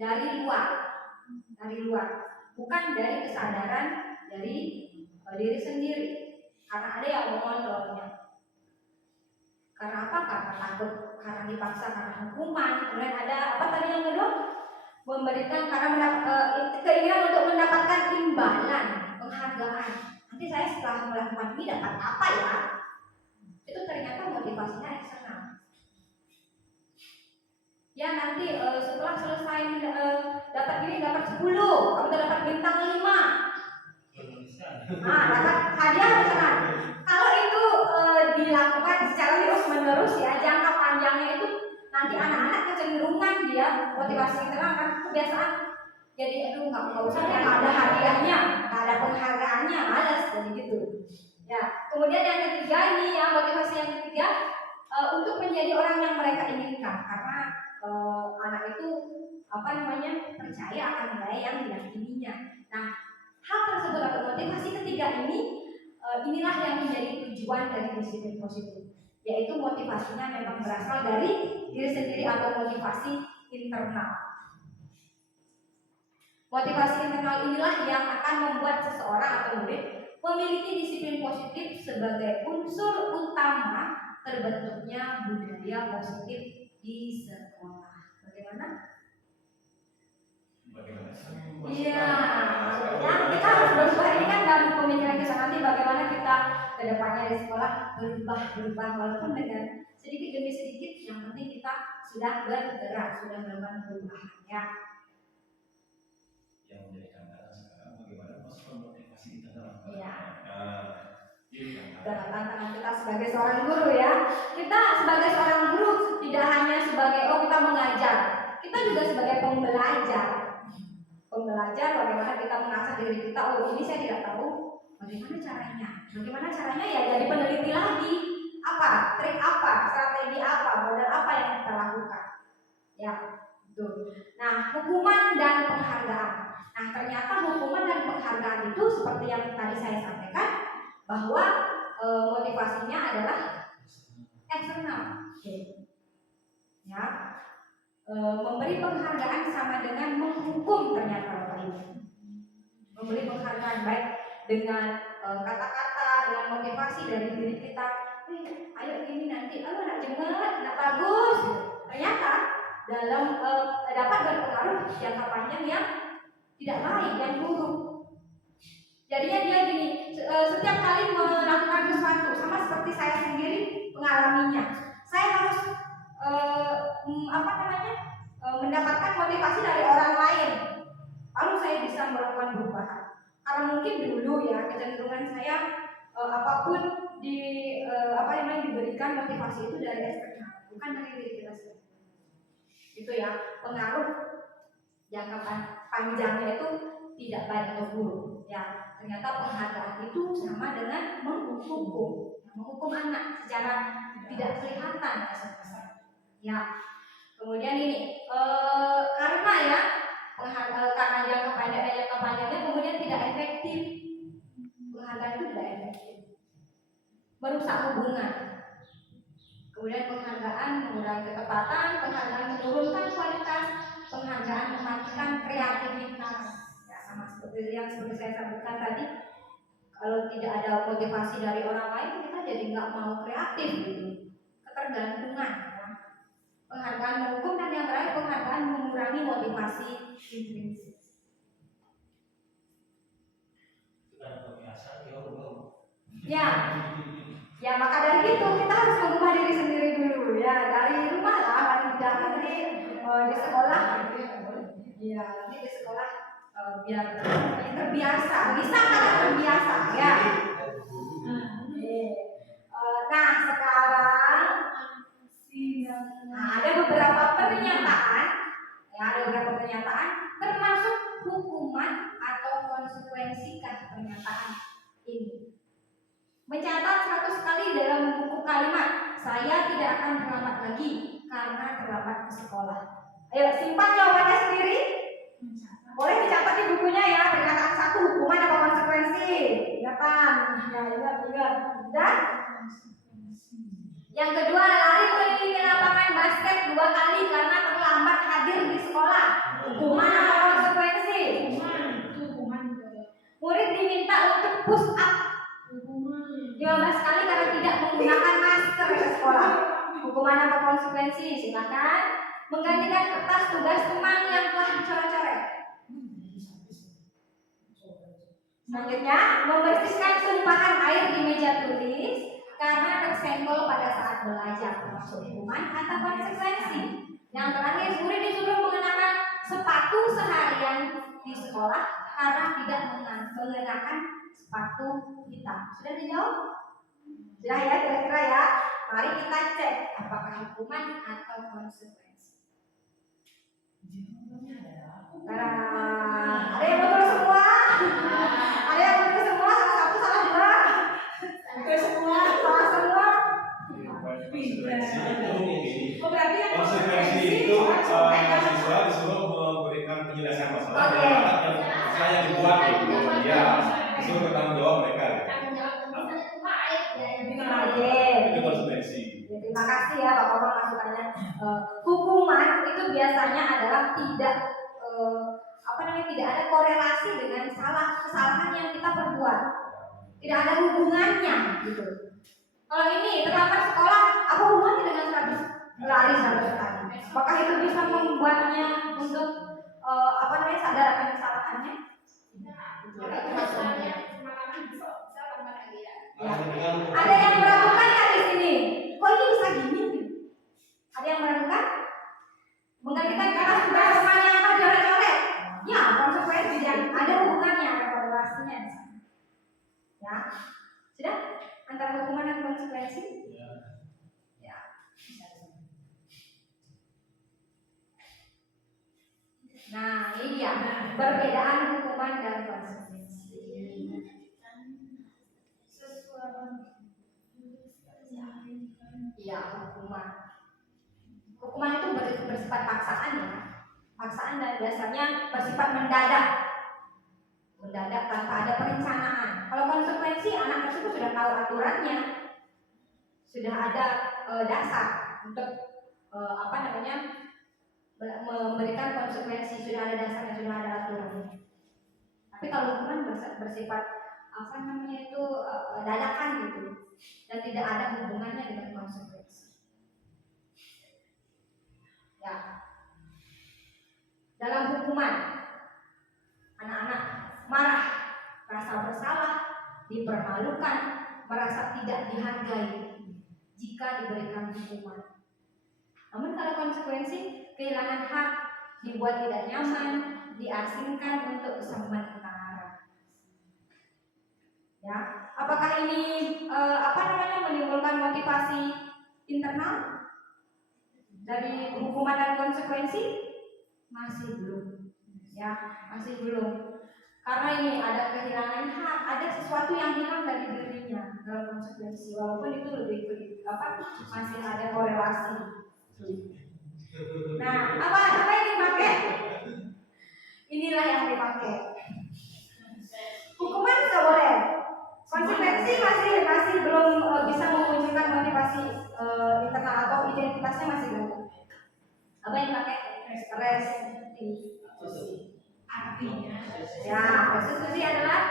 dari luar, bukan dari kesadaran dari diri sendiri. Karena ada yang mengontrolnya. Karena apa? Karena takut, karena dipaksa, karena hukuman. Kemudian ada apa tadi yang kedua? Memberikan karena keinginan untuk mendapatkan imbalan, penghargaan. Nanti saya setelah melakukan ini dapat apa ya? terus ya, jangka panjangnya itu nanti anak-anak kecenderungan dia motivasi internal kan kebiasaan. Jadi aduh nggak usah ya, nggak ada hadiahnya, nggak ada penghargaannya, malas jadi gitu. Ya, kemudian yang ketiga ini ya, motivasi yang ketiga untuk menjadi orang yang mereka inginkan, karena anak itu percaya akan nilai yang diyakininya. Nah, hal tersebut atau motivasi ketiga ini inilah yang menjadi tujuan dari disiplin positif, yaitu motivasinya memang berasal dari diri sendiri atau motivasi internal. Motivasi internal inilah yang akan membuat seseorang atau murid memiliki disiplin positif sebagai unsur utama terbentuknya budaya positif di sekolah. Bagaimana? Iya, ya kita harus berubah. Ini kan dalam pemikiran kita nanti bagaimana kita kedepannya di sekolah berubah walaupun dengan sedikit demi sedikit. Yang penting kita sudah bergerak, sudah melakukan perubahan. Ya. Yang menjadi tantangan sekarang bagaimana masuk motivasi internal. Iya. Tantangan. Dalam tantangan kita sebagai seorang guru ya. Kita sebagai seorang guru tidak hanya sebagai kita mengajar, kita juga sebagai pembelajar. Pembelajar bagaimana kita mengasah diri kita. Ini saya tidak tahu bagaimana caranya. Bagaimana caranya ya jadi peneliti lagi. Apa? Trik apa? Strategi apa? Modal apa yang kita lakukan? Ya, betul. Nah, hukuman dan penghargaan. Nah, ternyata hukuman dan penghargaan itu seperti yang tadi saya sampaikan bahwa motivasinya adalah eksternal. Ya, memberi penghargaan sama dengan menghukum ternyata Bapak Ibu. Memberi penghargaan baik dengan kata-kata, dengan motivasi dari diri kita. Ayo ini nanti, anak jenggot, anak bagus. Ternyata dalam dapat berpengaruh jangka panjang yang tidak baik dan buruk. Jadinya dia gini, setiap kali melakukan sesuatu sama seperti saya sendiri mengalaminya. Saya harus mendapatkan motivasi dari orang lain, lalu saya bisa melakukan perubahan. Karena mungkin dulu ya kecenderungan saya apapun diberikan motivasi itu dari eksternal, bukan dari diri kita sendiri. Itu ya, pengaruh jangka panjangnya itu tidak baik atau buruk. Ya, ternyata penghargaan itu sama dengan menghukum anak secara tidak kelihatan ya. Kemudian ini karena jangka panjangnya kemudian tidak efektif. Penghargaan itu tidak efektif, merusak hubungan. Kemudian penghargaan mengurangi ketepatan, penghargaan menurunkan kualitas, penghargaan mematikan kreativitas. Ya, sama seperti yang saya sebutkan tadi, kalau tidak ada motivasi dari orang lain kita jadi nggak mau kreatif gitu. Ketergantungan. Penghargaan menghukum dan yang terakhir penghargaan mengurangi motivasi intrinsik. Ya maka dari itu kita harus mengubah diri sendiri dulu ya, dari rumah lah, paling tidak nanti di sekolah. Ya nanti di sekolah biar terbiasa, bisa kan terbiasa ya. Nah sekarang ada beberapa pernyataan termasuk hukuman atau konsekuensi pernyataan ini. Mencatat 100 kali dalam buku kalimat, saya tidak akan terlambat lagi karena terlambat ke sekolah. Ayo simpan jawabannya sendiri. Boleh dicatat di bukunya ya, pernyataan 1 hukuman atau konsekuensi. Ingatan, ya ingat. Dan yang kedua, lari keliling lapangan basket 2 kali karena terlambat hadir di sekolah. Hukuman atau konsekuensi? Murid diminta untuk push up 15 kali karena tidak menggunakan masker di sekolah. Hukuman atau konsekuensi? Silakan. Menggantikan kertas tugas teman yang telah dicoret-coret. Selanjutnya, membersihkan tumpahan air di meja tulis karena tersenggol pada saat belajar, termasuk hukuman atau konsekuensi. Yang terakhir, murid disuruh mengenakan sepatu seharian di sekolah karena tidak mengenakan sepatu hitam. Sudah dijawab? Sudah ya, kira-kira ya. mari kita cek apakah hukuman atau konsekuensi. Nah, ada yang betul semua? Ada yang betul semua? Salah satu, salah dua? Betul semua? Salah semua? Konsekuensi itu begini. Oh, berarti yang Konsekuensi itu mahasiswa disuruh memberikan penjelasan masalah Oke. dengan alat yang saya dibuat gitu. Ya, disuruh bertanggung jawab mereka. Itu konsekuensi. Terima kasih ya Bapak-Bapak masukannya. Hukuman itu biasanya adalah tidak tidak ada korelasi dengan kesalahan yang kita perbuat. Tidak ada hubungannya gitu. Kalau ini terlambat sekolah, apa hubungannya dengan 100 lari 100 kali? Apakah itu bisa membuatnya untuk sadar akan kesalahannya? Ada yang meragukan ya di sini? Kok ini bisa gini? Ada yang meragukan? Menggantikan kata sudah semuanya apa coret-coret? Ya, konsekuensi dan ada hubungannya, ada korelasinya di sana. Ya, sudah antara hukuman dan konsekuensi? Ya. Nah, ini dia perbedaan hukuman dan konsekuensi. Iya, hukuman. Hukuman itu bersifat paksaan ya. Paksaan dan biasanya bersifat mendadak tanpa ada perencanaan. Kalau konsekuensi anak tersebut sudah tahu aturannya, sudah ada dasar untuk memberikan konsekuensi, sudah ada dasarnya, sudah ada aturannya. Tapi kalau hukuman bersifat dadakan gitu dan tidak ada hubungannya dengan konsekuensi. Ya. Dalam hukuman, anak-anak marah, merasa bersalah, dipermalukan, merasa tidak dihargai jika diberikan hukuman. Namun kalau konsekuensi, kehilangan hak, dibuat tidak nyaman, diasingkan untuk sementara. Ya, apakah ini menimbulkan motivasi internal dari hukuman dan konsekuensi? Masih belum, ya, masih belum. Karena ini ada kehilangan hak, ada sesuatu yang hilang dari dirinya dalam konsekuensi, walaupun itu masih ada korelasi. Nah, apa yang dipakai? Inilah yang dipakai. Hukuman tidak boleh. Konsekuensi masih belum bisa memunculkan motivasi internal atau identitasnya masih belum. Apa yang dipakai? Restitusi. Artinya, ya, restitusi adalah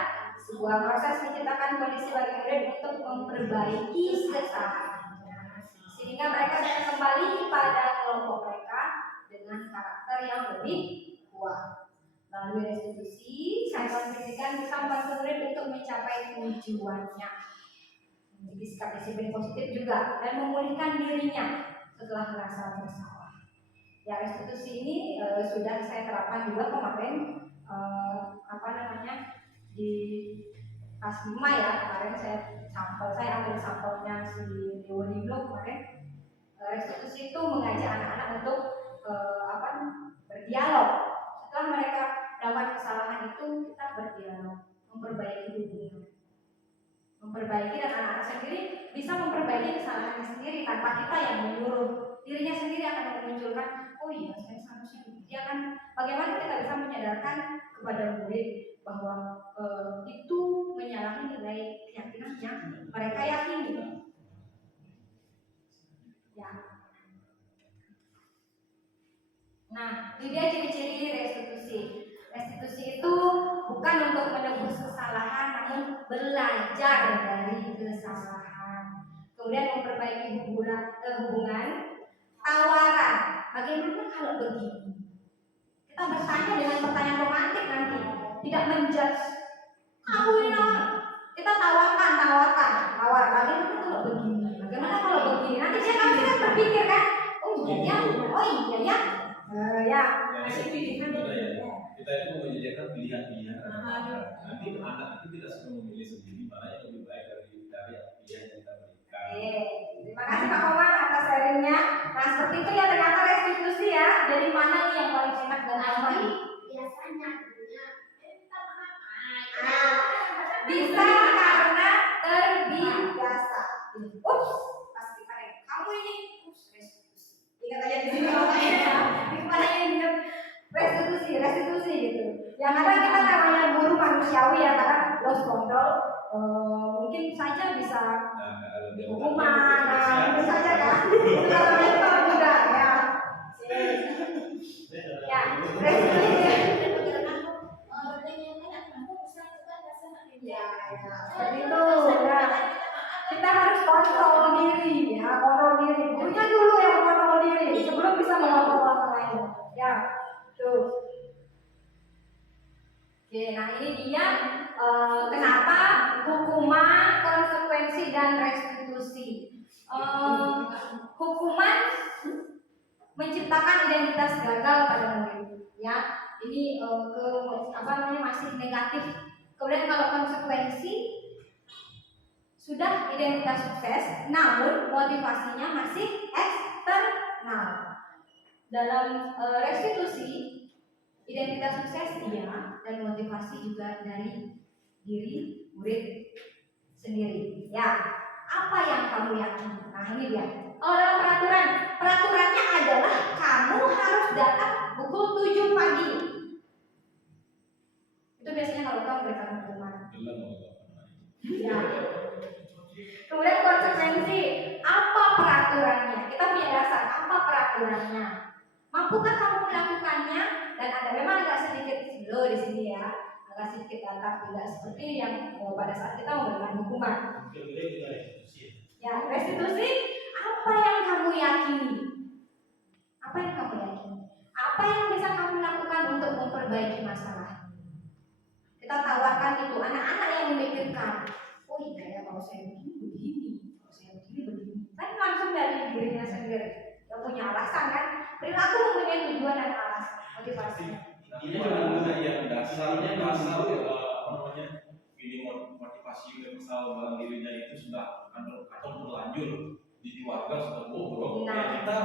sebuah proses menciptakan kondisi bagi murid untuk memperbaiki kesalahannya, sehingga mereka bisa kembali pada kelompok mereka dengan karakter yang lebih kuat. Melalui restitusi, satuan pendidikan bisa membantu murid untuk mencapai tujuannya, menjadi sikap disiplin positif juga, dan memulihkan dirinya setelah merasa bersalah. Ya, restitusi ini sudah saya terapkan juga kemarin di kelas 5 ya. Kemarin saya ambil sampelnya si Dewa Niblo kemarin. Restitusi itu mengajak anak-anak untuk berdialog. Setelah mereka melakukan kesalahan itu, kita berdialog, memperbaiki hubungan, memperbaiki, dan anak-anak sendiri bisa memperbaiki kesalahannya sendiri tanpa kita yang menyuruh. Dirinya sendiri akan memunculkan, oh iya, saya seharusnya begitu. Kan bagaimana kita bisa menyadarkan kepada murid bahwa itu menyalahi nilai keyakinan yang mereka yakini. Ya. Nah, ini dia ciri-ciri restitusi. Restitusi itu bukan untuk menebus kesalahan, namun belajar dari kesalahan. Kemudian memperbaiki hubungan, tawaran. Bagaimana kalau begini? Kita bertanya dengan pertanyaan romantik nanti, tidak menjudge. Kamu ini kita tawarkan. Bagaimana kalau begini? Bagaimana kalau begini? Nanti dia kan berpikir kan, oh iya ya. Masih pilihan. Kita itu menyediakan pilihan-pilihan. Nanti anak itu tidak semua memilih sendiri, mana yang lebih baik dari pilihan yang kita berikan. Terima kasih Pak ups, pasti kalian kamu ini restitusi. Ingat aja di sini makanya di kepalanya ingat restitusi gitu. Yang ada kita namanya guru manusiawi ya, karena lost control mungkin saja bisa hukuman, nah, itu saja kan. Itu kalau mental juga ya. Ya, restitusi. Ya, seperti itu ya. Kita harus kontrol diri ya, kontrol diri. Gurunya dulu yang kontrol diri sebelum bisa mengontrol orang lain. Ya, tuh. Oke, nah ini dia kenapa hukuman, konsekuensi dan restitusi. Hukuman menciptakan identitas gagal pada murid. Ya, ini masih negatif. Kemudian kalau konsekuensi sudah identitas sukses, namun motivasinya masih eksternal. Dalam restitusi, identitas sukses iya, dan motivasi juga dari diri murid sendiri. Ya, apa yang kamu yakini? Nah ini dia. Kalau dalam peraturannya adalah kamu harus datang pukul 7 pagi. Itu biasanya kalau kamu berikan hukuman. Ya. Kemudian konsekuensi, apa peraturannya? Kita punya dasar, apa peraturannya? Mampukah kamu melakukannya? Dan ada memang agak sedikit slow di sini ya, agak sedikit datar, tidak seperti yang pada saat kita memberikan hukuman. Ya, restitusi, apa yang kamu yakini? Apa yang kamu yakini? Apa yang bisa kamu lakukan untuk memperbaiki masalah? Kita tawarkan itu, anak-anak yang memikirkan, oh iya ya kalau saya begini, kalau saya begini. Kan langsung dari dirinya sendiri, yang punya alasan kan? Perilaku mempunyai tujuan dan alasan, motivasi. Ini juga yang dasarnya ini motivasi universal dalam dirinya itu sudah atau berlanjut di keluarga sudah bobrok. Nah. Ya kita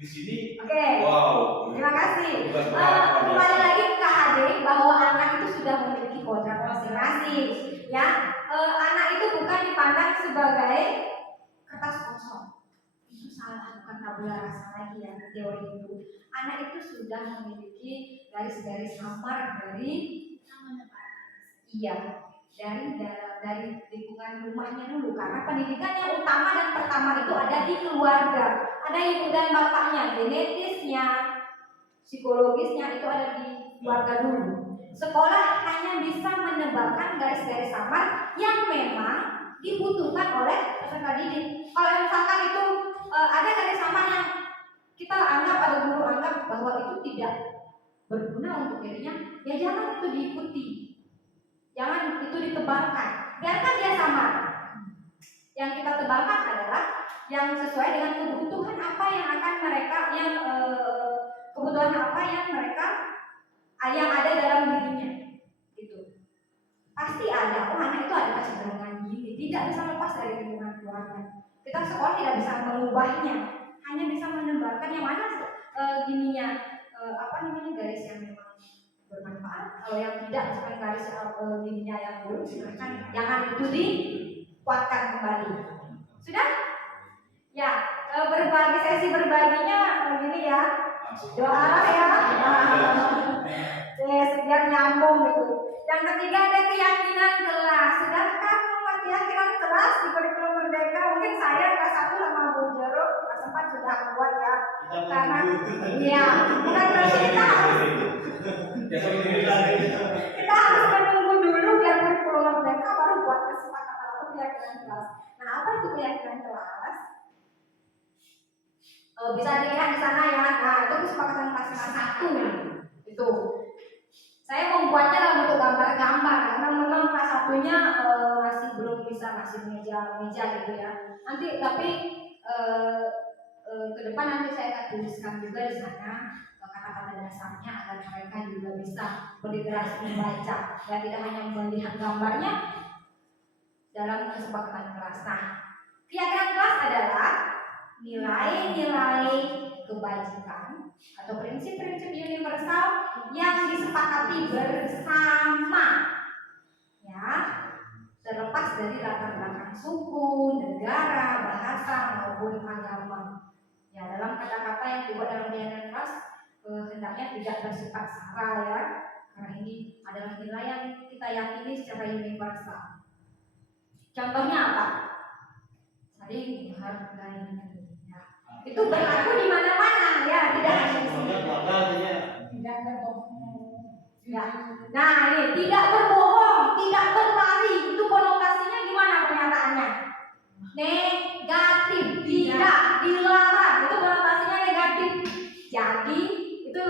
di sini. Oke. Wow. Terima kasih. Kembali lagi ke KHD bahwa anak itu sudah memiliki kodrat masing-masing. Ya, anak itu bukan dipandang sebagai kertas kosong. Itu salah, bukan tabula rasa lagi ya teori itu. Anak itu sudah memiliki garis-garis samar dari dari lingkungan rumahnya dulu, karena pendidikan yang utama dan pertama itu ada di keluarga. Ada ibu dan bapaknya, genetisnya, psikologisnya itu ada di keluarga dulu. Sekolah hanya bisa menebarkan garis-garis samar yang memang dibutuhkan oleh peserta didik. Kalau misalkan itu ada garis samar yang kita anggap, ada guru anggap bahwa itu tidak berguna untuk dirinya, ya jangan itu diikuti, jangan itu ditebalkan, biarkan dia samar. Yang kita tebalkan adalah yang sesuai dengan kebutuhan apa yang akan mereka, kebutuhan apa yang mereka yang ada dalam dirinya, gitu. Pasti ada, anak itu ada kecenderungan gini, tidak bisa lepas dari lingkungan keluarga. Kita sekolah tidak bisa mengubahnya, hanya bisa menebarkan yang mana garis yang memang bermanfaat. Kalau yang tidak, misalkan garis gininya yang buruk, silakan jangan itu dikuatkan kembali. Sudah? Ya, sesi berbaginya begini ya. Dua arah ya. Biar nyambung gitu. Yang ketiga ada keyakinan kelas. Sudahkah membuat keyakinan kelas di kurikulum Merdeka? Mungkin saya kelas 1 sama Bu Jero kelas 4 sudah membuat ya. Karena iya, bukan berarti kita harus menunggu dulu biar kurikulum Merdeka baru buat kesepakatan atau keyakinan kelas. Nah, apa itu keyakinan kelas? Bisa dilihat di sana ya. Nah, itu kesepakatan kelas 1 itu. Saya membuatnya dalam bentuk gambar-gambar karena memang kelas 1-nya masih belum bisa, masih meja gitu ya. Nanti tapi ke depan nanti saya akan tuliskan juga di sana kata-kata dasarnya agar mereka juga bisa berliterasi membaca dan tidak hanya melihat gambarnya dalam kesepakatan kelas. Nah, keyakinan kelas adalah nilai-nilai kebajikan atau prinsip-prinsip universal yang disepakati bersama, ya, terlepas dari latar belakang suku, negara, bahasa maupun agama. Ya, dalam kata-kata yang dibuat dalam kegiatan kelas hendaknya tidak bersifat sara ya, karena ini adalah nilai yang kita yakini secara universal. Contohnya apa? Saling menghargai. Ya. Itu berlaku di mana-mana ya, tidak hanya di sini. Tidak berbohong. Ya. Nah, ini tidak berbohong, tidak berlari, itu konotasinya gimana pernyataannya? Negatif, tidak dilarang, itu konotasinya negatif. Jadi itu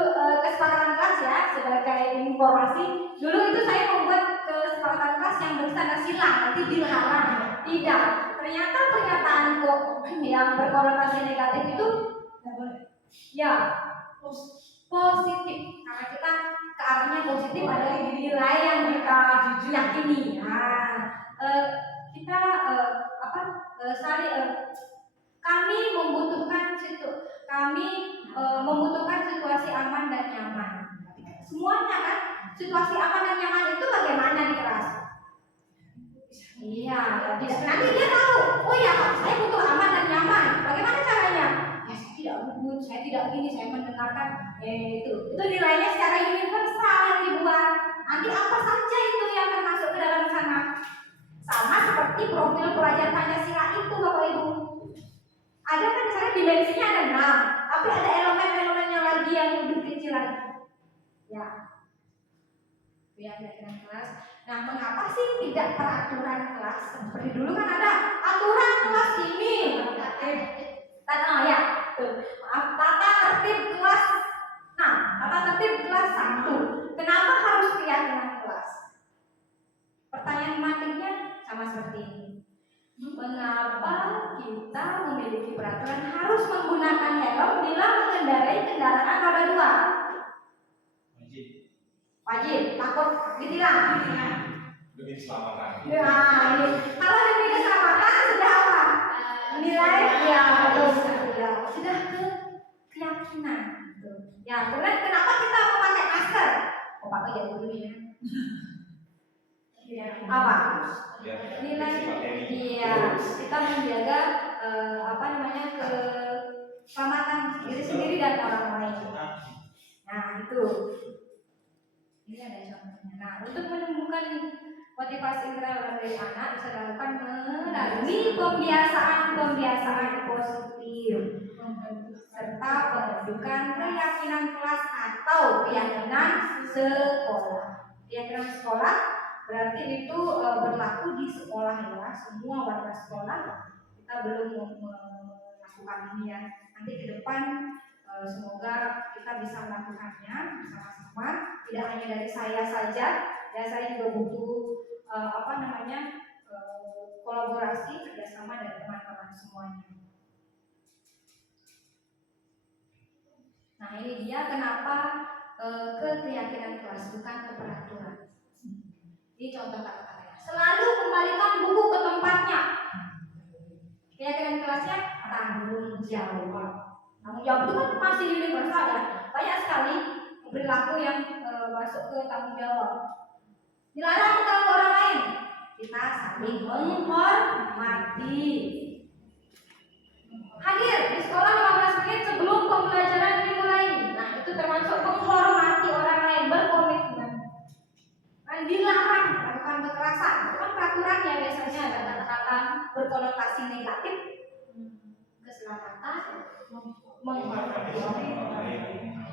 kesepakatan kelas ya, sebagai informasi. Dulu itu saya membuat kesepakatan kelas yang bertanda silang, nanti dilarang. Tidak, ternyata pernyataan kok yang berkonotasi negatif itu ya positif, karena kita ke arahnya positif adalah nilai yang kita yakini. Nah, kita kami membutuhkan situasi aman dan nyaman. Semuanya kan, situasi aman dan nyaman itu bagaimana di kelas? Iya, nanti dia tahu. Oh ya, saya butuh aman dan nyaman. Bagaimana caranya? Ya, saya tidak luput, saya tidak ini, saya mendengarkan itu nilainya secara universal yang dibuat. Nanti apa saja itu yang termasuk ke dalam sana? Sama seperti profil pelajar Pancasila itu, Bapak Ibu. Ada kan misalnya dimensinya ada 6, tapi ada elemen-elemennya lagi yang lebih kecil lagi. Ya, keyakinan kelas. Nah, mengapa sih tidak peraturan kelas? Seperti dulu kan ada aturan kelas ini. Tata tertib kelas. Nah, tata tertib kelas 1. Kenapa harus keyakinan kelas? Pertanyaan matiknya sama seperti ini. Mengapa kita memiliki peraturan harus menggunakan helm bila mengendarai kendaraan roda 2? Wajib, takut ditilang. Demi keselamatan. Nah, ini kalau demi keselamatan sudah apa? Nilai ya, sudah keyakinan. Ya, kemudian kenapa kita memakai masker? Oh, Pak jadi dulu ya. Apa? Nilai iya, kita menjaga keselamatan diri sendiri dan orang lain. Nah, itu. Ini ada contohnya. Nah, untuk menemukan motivasi internal dari anak bisa dilakukan melalui pembiasaan positif serta pembentukan keyakinan kelas atau keyakinan sekolah. Keyakinan sekolah berarti itu berlaku di sekolah ya, semua warga sekolah. Kita belum melakukan ini ya. Nanti ke depan semoga kita bisa melakukannya bersama-sama, tidak hanya dari saya saja. Ya, saya juga butuh kolaborasi kerjasama dari teman-teman semuanya. Nah, ini dia kenapa keyakinan kelas bukan keperaturan. Ini contoh kata-katanya. Selalu kembalikan buku ke tempatnya. Keyakinan kelasnya tanggung jawab. Tanggung jawab itu kan masih universal ya. Banyak sekali perilaku yang masuk ke tanggung jawab. Dilarang mengganggu orang lain. Kita saling menghormati. Hadir di sekolah 15 menit sebelum pembelajaran dimulai. Nah, itu termasuk menghormati orang lain, berkomitmen. Dan dilarang melakukan kekerasan. Itu kan peraturan ya, biasanya ada kata-kata berkonotasi negatif. Keselamatan, menghormati orang lain.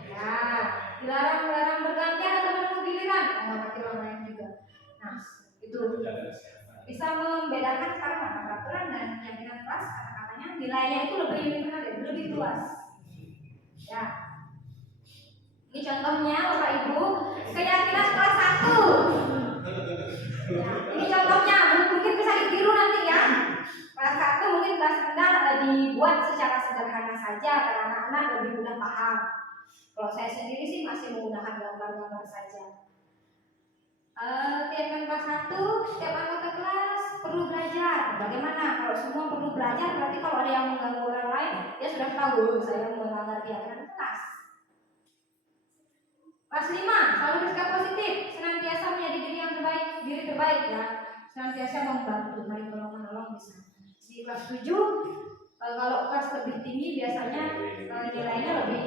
Ya, dilarang bergantian atau menunggu giliran, menghormati orang lain juga. Nah, itu bisa membedakan sekarang mana peraturan dan keyakinan kelas. Kata-katanya nilainya itu lebih luas. Ya, ini contohnya Bapak Ibu, keyakinan kelas 1. Ya, ini contohnya, mungkin bisa ditiru nanti ya. Kelas 1 mungkin kelas rendah dibuat secara sederhana saja karena anak-anak lebih mudah paham. Kalau saya sendiri sih masih menggunakan gambar-gambar saja. Keyakinan kelas 1, setiap anggota kelas perlu belajar. Bagaimana? Kalau semua perlu belajar, berarti kalau ada yang mengganggu orang lain, dia sudah tahu saya melanggar keyakinan kelas. Kelas 5, selalu bersikap positif, senantiasa menjadi diri terbaik ya. senantiasa membantu, saling tolong menolong di sana. Di kelas 7 kalau kelas lebih tinggi biasanya nilainya lebih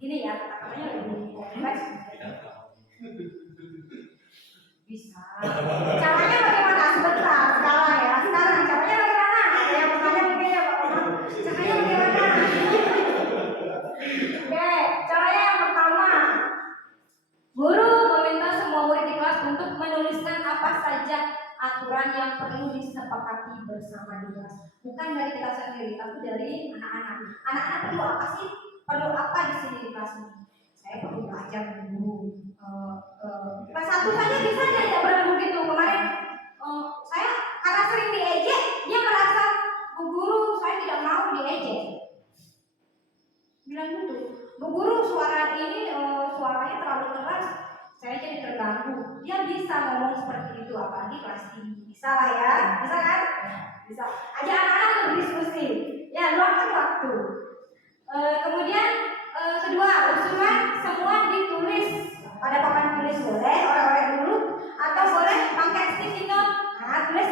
ini ya, kata-katanya lebih kompleks. Bisa. Caranya bagaimana? Sebentar, sekarang ya. Sekarang caranya bagaimana? Ada yang bertanya mungkin ya Pak Omar. Caranya bagaimana? Oke, caranya yang pertama, guru meminta semua murid di kelas untuk menuliskan apa saja aturan yang perlu disepakati bersama di kelas. Bukan dari kita sendiri, tapi dari anak-anak. Anak-anak perlu apa sih? Perlu apa di sini di kelas ini? Saya perlu belajar dulu. Kelas 1 saja bisa tidak berani begitu. Kemarin saya karena sering diejek, dia merasa Bu Guru saya tidak mau diejek. Bilang gitu, Bu Guru suara ini suaranya terlalu keras, saya jadi terganggu. Dia bisa ngomong seperti itu, apalagi kelas tinggi. Bisa lah ya, bisa kan? Bisa. Ajak anak-anak berdiskusi. Ya, luangkan waktu. Kemudian kedua, usulan semua ditulis pada papan tulis, boleh oleh-oleh dulu atau boleh pakai sticky note. Nah, tulis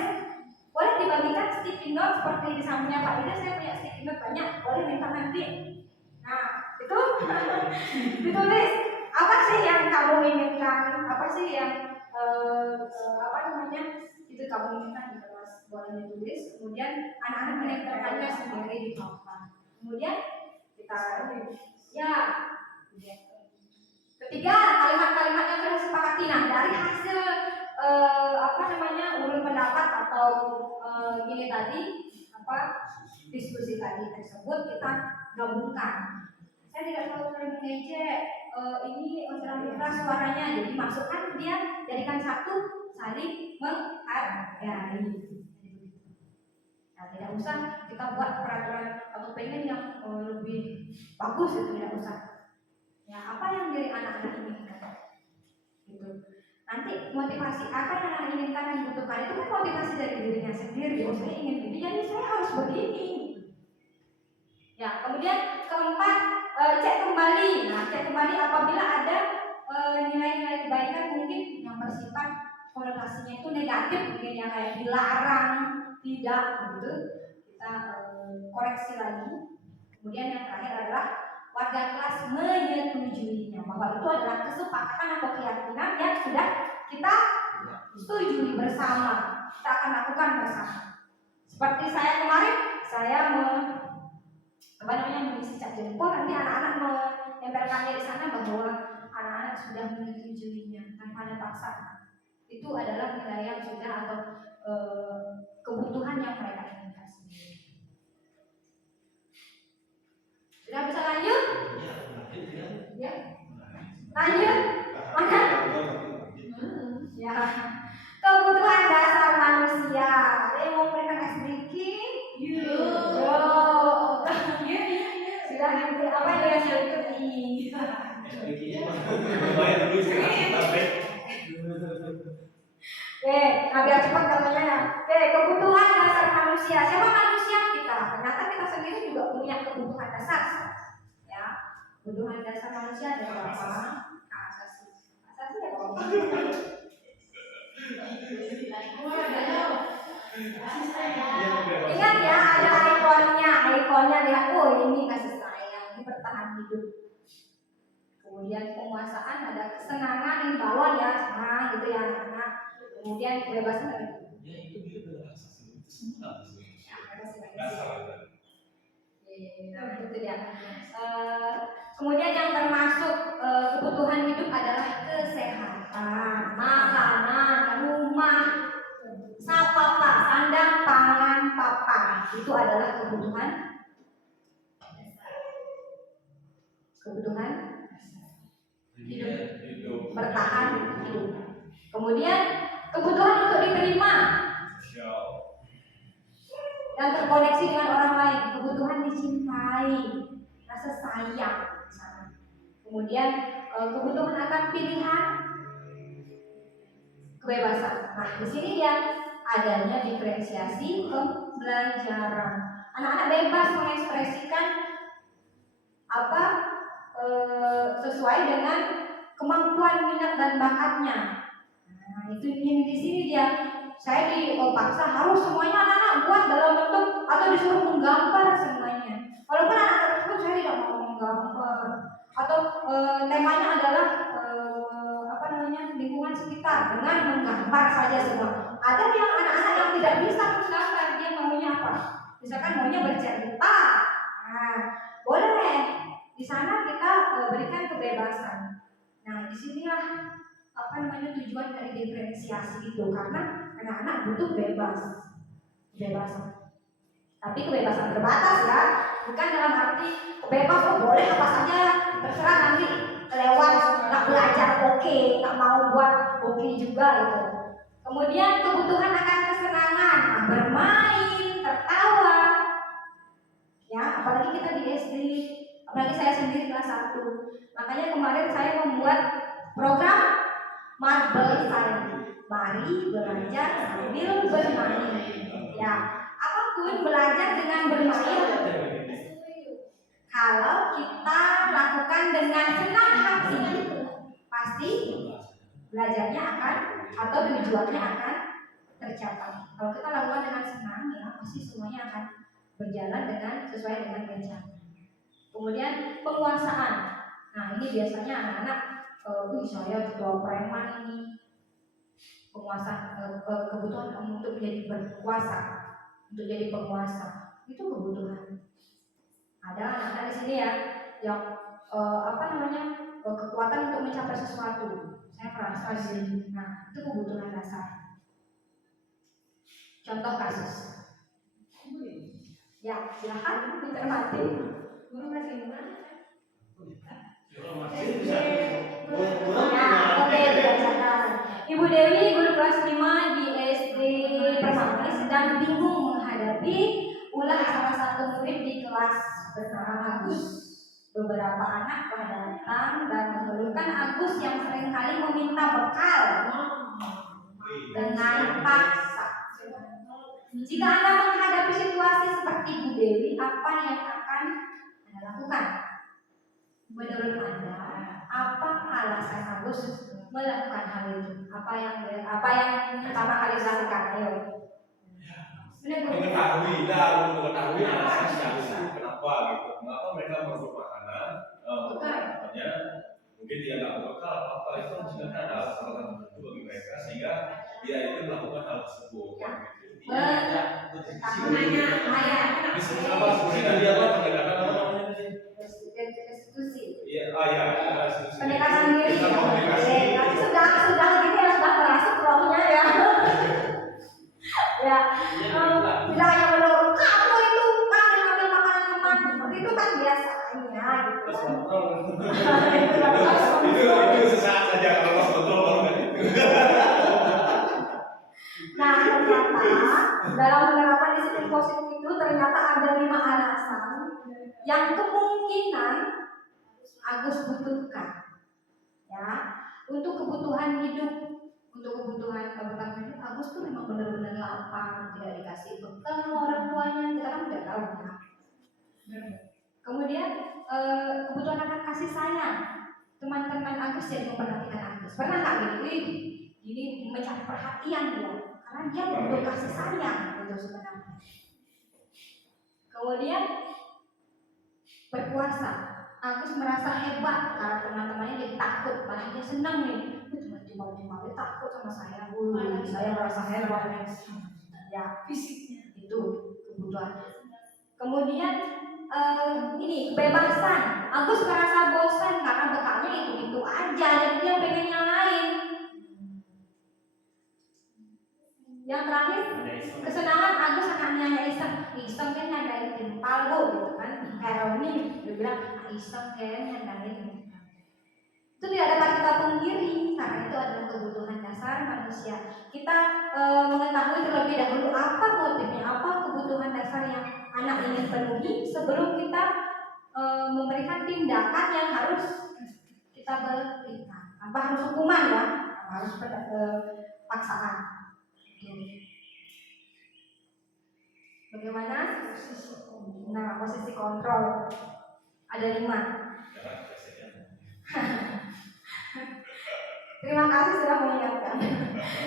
boleh dibagikan sticky note seperti di sampingnya Pak Ida. Saya punya sticky note banyak, boleh minta nanti. Nah, itu ditulis apa sih yang kamu inginkan, apa sih yang apa namanya itu kamu inginkan di kelas, boleh ditulis. Kemudian anak-anak menempelkannya sendiri di papan. Kemudian kita ya. Ketiga, kalimat-kalimat yang sudah disepakati. Nah, dari hasil apa namanya urut pendapat atau ini tadi apa diskusi tadi tersebut kita gabungkan. Saya tidak selalu sering mengejek, ini ultra suaranya, jadi masukkan dia jadikan satu, saling menghargai. Nah, tidak usah kita buat peraturan atau pengen yang lebih bagus, itu tidak usah. Ya, apa yang dari anak-anak inginkan, gitu. Nanti motivasi apa yang anak inginkan dan butuhkan itu kan motivasi dari dirinya sendiri. Oh, saya ingin ini, jadi saya harus begini. Ya, kemudian keempat, cek kembali. Nah, cek kembali apabila ada nilai-nilai kebaikan mungkin yang bersifat konotasinya itu negatif, mungkin yang kayak dilarang, tidak, gitu. Kita koreksi lagi. Kemudian yang terakhir adalah warga kelas menyetujuinya, bahwa itu adalah kesepakatan atau keyakinan yang sudah kita setujui bersama, kita akan lakukan bersama. Seperti saya kemarin, saya mengisi cap jempol, nanti anak-anak menempelkannya di sana bahwa anak-anak sudah menyetujuinya tanpa ada paksaan. Itu adalah nilai yang sudah atau kebutuhan yang mereka inginkan sendiri. Sudah bisa lanjut? Ya. Lanjut? Mana? Ya. Kebutuhan dasar manusia. Ada yang mau memberikan sedikit? Yo. Sudah nanti apa yang sedikit? Oke, biar cepat katanya. Oke, kebutuhan dasar manusia. Siapa manusia kita? Ternyata kita sendiri juga punya kebutuhan dasar. Ya, kebutuhan dasar manusia adalah apa? Asasi. Asasi ya Pak. Ingat ya, ada ikonnya lihat. Oh, ini kasih sayang, ini bertahan hidup. Kemudian penguasaan, ada kesenangan, ini balon ya, senang gitu ya anak-anak. Kemudian kebebasan dari itu dia. Kemudian yang termasuk kebutuhan hidup adalah kesehatan, makanan, rumah, sapapa, sandang, pangan, papan. Itu adalah kebutuhan hidup, bertahan hidup. Kemudian kebutuhan untuk diterima yang terkoneksi dengan orang lain, kebutuhan dicintai, rasa sayang. Kemudian kebutuhan akan pilihan, kebebasan. Nah, di sini yang adanya diferensiasi pembelajaran. Anak-anak bebas mengekspresikan apa sesuai dengan kemampuan, minat dan bakatnya. Nah, itu yang di sini dia saya dipaksa harus semuanya anak-anak buat dalam bentuk atau disuruh menggambar semuanya. Walaupun anak-anak tersebut saya tidak mau menggambar atau temanya adalah lingkungan sekitar dengan menggambar saja semua. Ada yang anak-anak yang tidak bisa menggambar, dia maunya apa? Misalkan maunya bercerita. Nah, boleh. Di sana kita berikan kebebasan. Nah, disinilah tujuan dari diferensiasi itu, karena anak-anak butuh kebebasan. Tapi kebebasan terbatas ya, bukan dalam arti bebas boleh apa saja terserah nanti lewat nggak belajar oke, nggak mau buat oke juga gitu. Kemudian kebutuhan akan kesenangan, bermain, tertawa, ya apalagi kita di SD, apalagi saya sendiri kelas 1. Makanya kemarin saya membuat program Marble Science, mari belajar sambil bermain. Ya, apapun belajar dengan bermain. Kalau kita lakukan dengan senang hati, pasti belajarnya akan atau tujuannya akan tercapai. Kalau kita lakukan dengan senang, ya pasti semuanya akan berjalan dengan sesuai dengan rencana. Kemudian penguasaan. Nah ini biasanya anak-anak, saya ketua preman ini, penguasa, kebutuhan untuk menjadi berkuasa, untuk jadi penguasa, itu kebutuhan. Ada anak-anak di sini ya yang kekuatan untuk mencapai sesuatu. Saya merasa sih. Nah, itu kebutuhan dasar. Contoh kasus. Ya, silakan dicermati. Guru masih gimana? Ibu Dewi, guru kelas 5 di SD Permai, sedang bingung menghadapi ulah salah satu murid di kelas bernama Agus. Beberapa anak telah datang dan mengeluhkan Agus yang seringkali meminta bekal dengan paksa. Jika Anda menghadapi situasi seperti Bu Dewi, apa yang akan Anda lakukan? Menurut Anda, apa alasan Agus melakukan hal itu? Apa yang pertama kali dilakukan? Ayo. Mengetahui alasan itu kenapa gitu. Mengapa mereka merebut makanan? Makanya mungkin dia nggak berbekal apa itu mungkin ada alasan tertentu bagi mereka sehingga dia itu melakukan hal tersebut. Disebut apa sebenarnya dia apa pendekatan apa namanya? Restitusi. Iya, restitusi. Pendekatan diri. Tapi sudah gini ya, sudah merasa rohnya ya. Ya, tidak hanya menurut kamu itu kan ngambil makanan teman, seperti itu kan biasanya gitu kan. Itu sesaat saja kalau lost control kan itu. Nah ternyata dalam menerapkan disiplin positif itu ternyata ada 5 alasan yang kemungkinan Agus butuhkan, ya, untuk kebutuhan hidup. Untuk kebutuhan hidup, Agus tuh memang benar-benar lapar, tidak dikasih bekal orang tuanya, kita kan tidak tahu ya. Kemudian kebutuhan akan kasih sayang, teman-teman Agus jadi memperhatikan Agus. Pernah nggak ini mencari perhatian dia, karena dia butuh kasih sayang gitu sebenarnya. Kemudian berpuasa, Agus merasa hebat karena teman-temannya jadi takut, malah dia senang nih. Cuma dia takut sama saya, saya merasa hebat. Ya, fisiknya itu kebutuhan. Kemudian ini kebebasan. Agus merasa bosan karena bekalnya itu aja, jadi dia pengen yang lain. Yang terakhir, kesenangan Agus anaknya iseng kan nyandain jempal bu, gitu kan. Kayak Roni, dia bilang iseng kan nyandain. Itu tidak dapat kita pungkiri karena itu adalah kebutuhan dasar manusia. Kita mengetahui terlebih dahulu apa motifnya, apa kebutuhan dasar yang anak ingin penuhi sebelum kita memberikan tindakan yang harus kita berikan. Apa harus hukuman ya, harus paksaan. Bagaimana? Nah, posisi kontrol ada 5. Terima kasih sudah mengingatkan.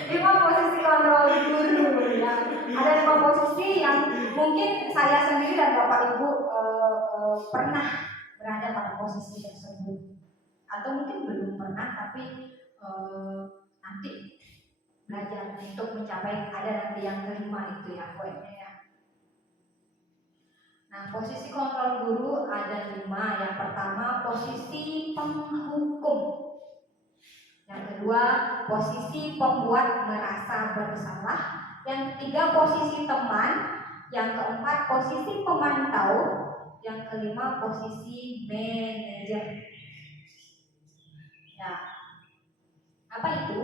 5 posisi kontrol guru ya. Ada 5 posisi yang mungkin saya sendiri dan Bapak Ibu pernah berada pada posisi tersebut, atau mungkin belum pernah tapi nanti belajar untuk mencapai ada nanti yang kelima itu ya poinnya ya. Nah, posisi kontrol guru ada 5. Yang pertama posisi penghukum. Yang kedua posisi pembuat merasa bersalah. Yang ketiga posisi teman. Yang keempat posisi pemantau. Yang kelima posisi manajer. Ya, apa itu?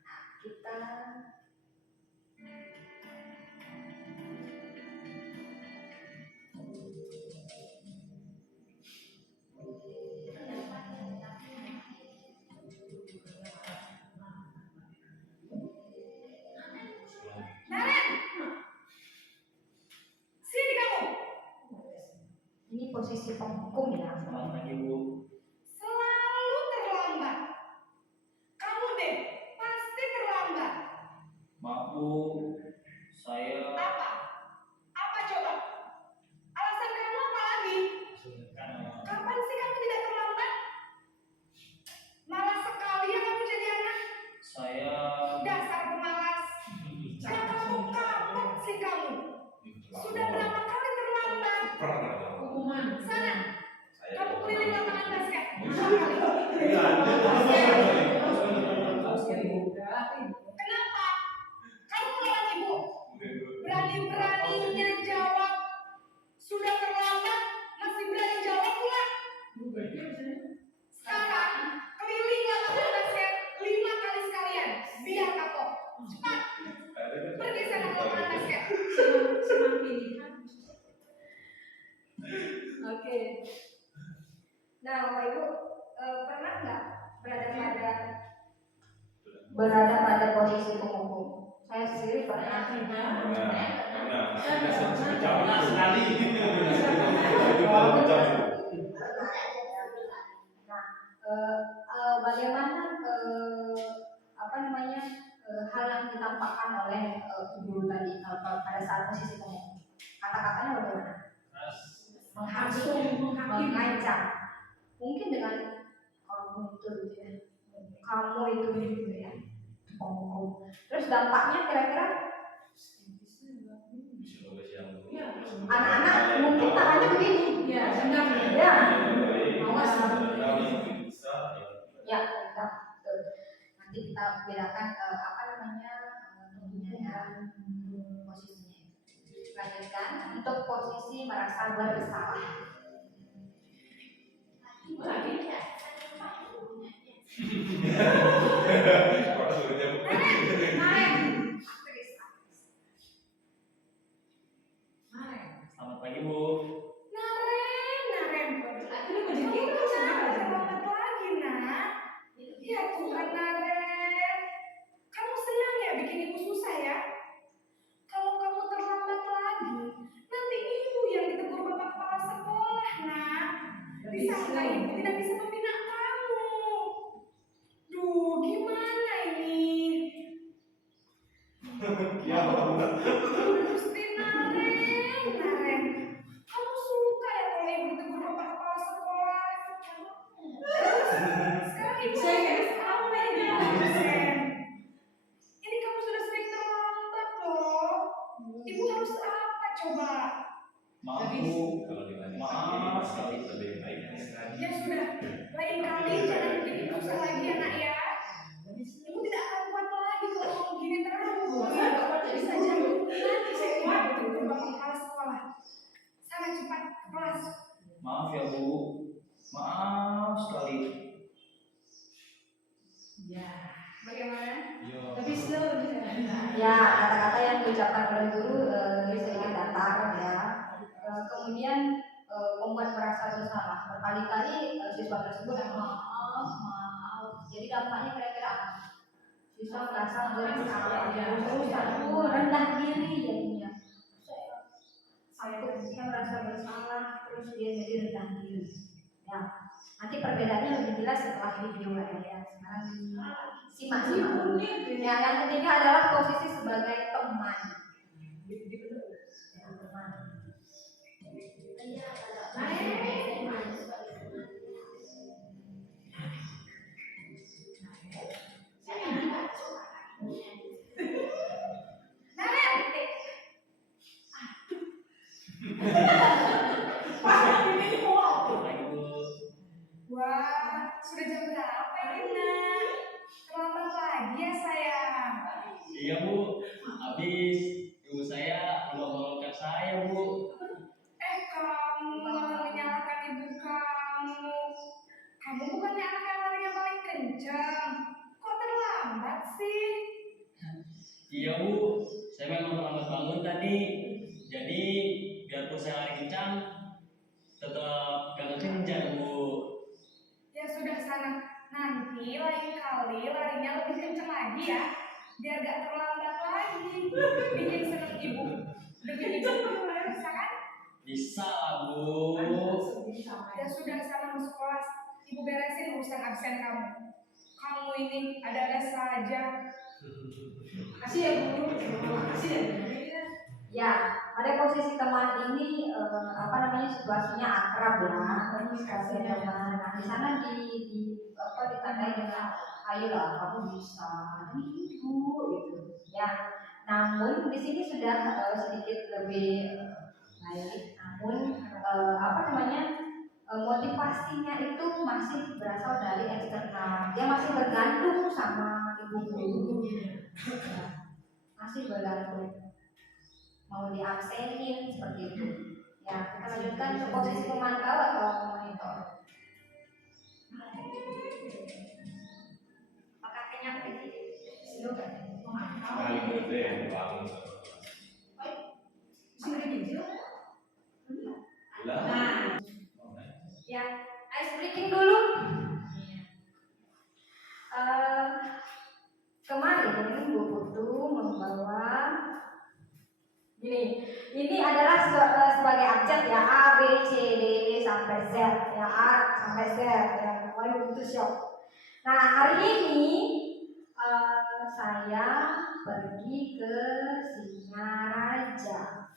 Nah, kita ini posisi penghukum ya. Selamat pagi Bu. Selalu terlambat. Kamu deh, pasti terlambat. Maaf Bu, saya Apa? Apa coba? Alasan kamu apa lagi? Kapan sih kamu tidak terlambat? Malas sekali ya kamu jadi anak. saya Dasar pemalas. Gak kapok-kapok sih kamu. Sudah berapa kali terlambat? Pernah. Sana, kamu keliling lapangan basket. Kenapa? Kamu melawan ibu. Berani-beraninya jawab. Sudah terlambat, masih berani jawab pula. Sekarang, keliling lapangan basket 5 kali sekalian. Biar kapok. Cepat, pergi sana ke lapangan basket. Oke. Nah, Bapak Ibu pernah nggak berada pada posisi penghukum? Saya sendiri pernah. pernah sekali. Nah, bagaimana apa namanya hal yang ditampakkan oleh ibu tadi pada saat posisi penghukum? Kata-katanya bagaimana? Menghasut, mengancam, mungkin dengan kamu itu gitu ya, kamu itu gitu ya, penghukum. Terus dampaknya kira-kira anak-anak mungkin tangannya begini, ya, awas, ya, betul. Nanti kita bedakan apa namanya tentunya ya posisinya. Lanjutkan untuk posisi merasa bersalah. Selamat pagi Bu. Naren. Kamu jangan terlambat lagi, nak. Ya Tuhan, Naren. Kamu senang ya bikin ibu susah ya? Kalau kamu terlambat lagi, nanti ibu yang ditegur bapak kepala sekolah, nak. Disangka ibu tidak bisa membina kamu. Duh, gimana ini? Gusti Naren. Kamu suka ya kalau ibu ditegur bapak kepala sekolah? Sekarang ibu harus apa ini? Ini kamu sudah sering terlambat loh. Ibu harus apa coba? Maaf Bu. Maaf. Ya sudah, lain kali jangan bikin ibu susah lagi ya nak ya. Ibu tidak akan kuat lagi kalau kamu gini terus. Bisa jadi nanti saya kuat ditegur bapak kepala sekolah. Sana cepat ke kelas. Maaf ya Bu. Maaf sekali. Bagaimana? Tapi slow Ya, kata-kata yang diucapkan oleh guru ini sedikit datar ya. Kemudian membuat merasa bersalah. Berkali-kali siswa tersebut maaf. Jadi dampaknya kira-kira apa? Siswa merasa bersalah, terus rendah diri jadinya. Saya merasa bersalah, terus dia jadi rendah diri. Ya, nanti perbedaannya lebih jelas setelah video ya. Sekarang simak. Ya, yang ketiga adalah posisi sebagai teman. Ya, teman. Lagi Bu. Wah, sudah jam berapa ini nak? Terlambat lagi ya sayang. Iya Bu, habis ibu saya belum bangunkan saya Bu. Kamu malah menyalahkan ibu kamu. Kamu bukannya anak yang larinya paling kencang. Kok terlambat sih? Iya Bu, saya memang terlambat bangun tadi. Jadi biarpun saya lari kencang, tetap gak kencang Bu. Ya sudah sana. Nanti lain kali larinya lebih kencang lagi ya. Biar gak terlambat lagi. Bikin seneng ibu. Demi ibu. Bisa kan? Bisa Bu. Ya sudah sana masuk kelas. Ibu beresin urusan absen kamu. Kamu ini ada-ada saja. Kasih ya Bu. Kasih ya. Ya, pada posisi teman ini situasinya akrab ya, situasi teman. Nah, di sana ditandai dengan ayolah kamu bisa gitu gitu. Ya, namun di sini sudah sedikit lebih baik. Namun motivasinya itu masih berasal dari eksternal. Dia masih bergantung sama ibu guru. Ya, masih bergantung. Mau diabsenin seperti itu. Ya, kita lanjutkan ke posisi pemantau atau monitor. Apakah kenyang tadi? Silakan. Paling gede bangun. Lah. Ya, ice breaking dulu. Kemarin Bu Putu membawa ini adalah sebagai abjad ya, A, B, C, D sampai Z ya, A sampai Z ya, lalu itu shock. Nah, hari ini saya pergi ke Singaraja.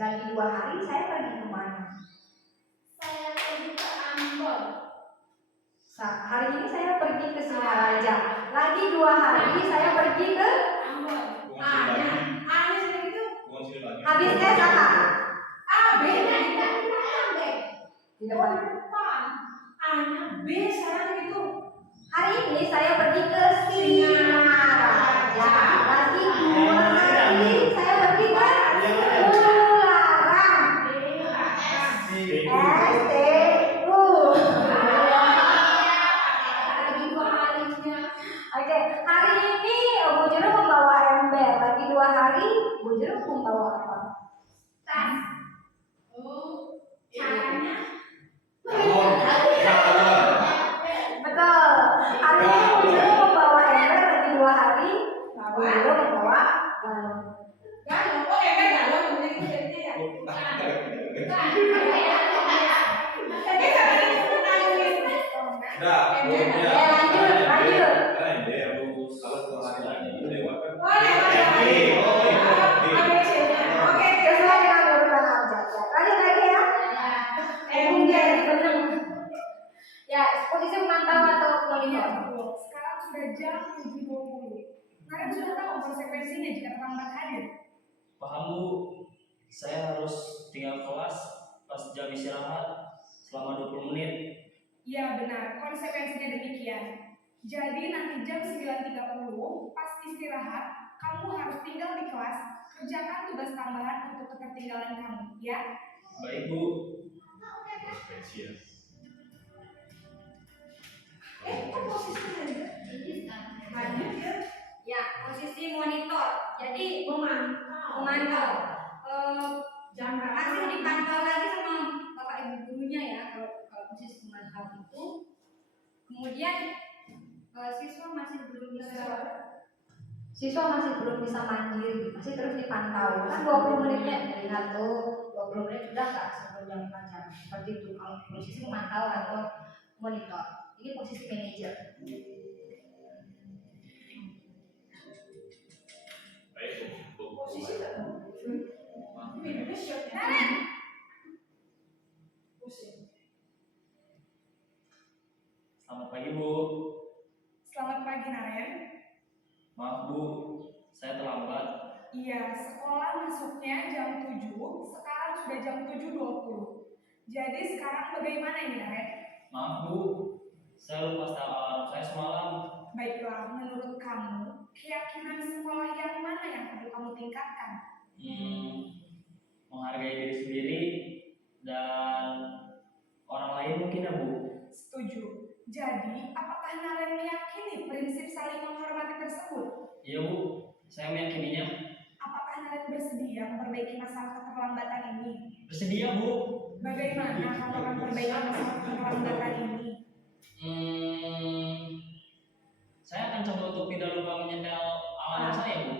Lagi 2 hari saya pergi kemana? Saya pergi ke Ambon. Hari ini saya pergi ke Singaraja. Lagi 2 hari saya pergi ke Ambon. Ada sini itu. habis tes apa? Beda tidak deh. Di depan. Depan. A-nya B sekarang itu. Hari ini saya pergi ke Singaraja. Lagi 2 hari saya pergi ke Semarang. STU. Lagi 2 harinya. Oke, hari ini Bu Jero membawa ember. Lagi 2 hari Bu Jero membawa apa? Tas. Caranya. Betul. Hari ini Bu Jero membawa ember. Lagi 2 hari Bu Jero membawa galon. Galon. Oh, galon. Ini jadinya ya. Nah, Lanjut. Kalau kurang hari lagi itu lewat kan? Sesuai dengan urutan abjad. Lanjut lagi ya. Ya, posisi memantau atau monitor. Sekarang sudah jam 7.20. Kalian sudah tahu konsekuensinya jika terlambat hadir. Paham Bu, saya harus tinggal kelas pas jam istirahat selama 20 menit. Ya benar, konsekuensinya demikian. Jadi nanti jam 9.30 pas istirahat, kamu harus tinggal di kelas, kerjakan tugas tambahan untuk ketertinggalan kamu, ya? Baik Bu. Spesial. Ya, posisi monitor. Jadi memantau. Masih dipantau lagi sama Bapak Ibu gurunya ya kalau posisi memantau itu. Kemudian siswa masih belum bisa siswa masih belum bisa mandiri, masih terus dipantau. Kan 20 menitnya dilihat tuh, 20 menit sudah nggak sebelum jam pelajaran. Seperti itu kalau posisi memantau atau monitor. Ini posisi manajer. Baik, untuk Posisi tak tahu. Selamat pagi Bu. Selamat pagi Naren. Maaf Bu, saya terlambat. Iya, sekolah masuknya jam 7, sekarang sudah jam 7.20. Jadi sekarang bagaimana ini Naren? Maaf Bu, saya lupa setel alarm saya semalam. Baiklah, menurut kamu, keyakinan sekolah yang mana yang perlu kamu tingkatkan? Menghargai diri sendiri dan orang lain mungkin ya Bu. Setuju. Jadi, apakah Naren meyakini prinsip saling menghormati tersebut? Iya Bu, saya meyakininya. Apakah Naren bersedia memperbaiki masalah keterlambatan ini? Bersedia Bu. Bagaimana kamu akan memperbaiki masalah keterlambatan ini? Saya akan coba untuk tidak lupa menyetel alarm saya Bu.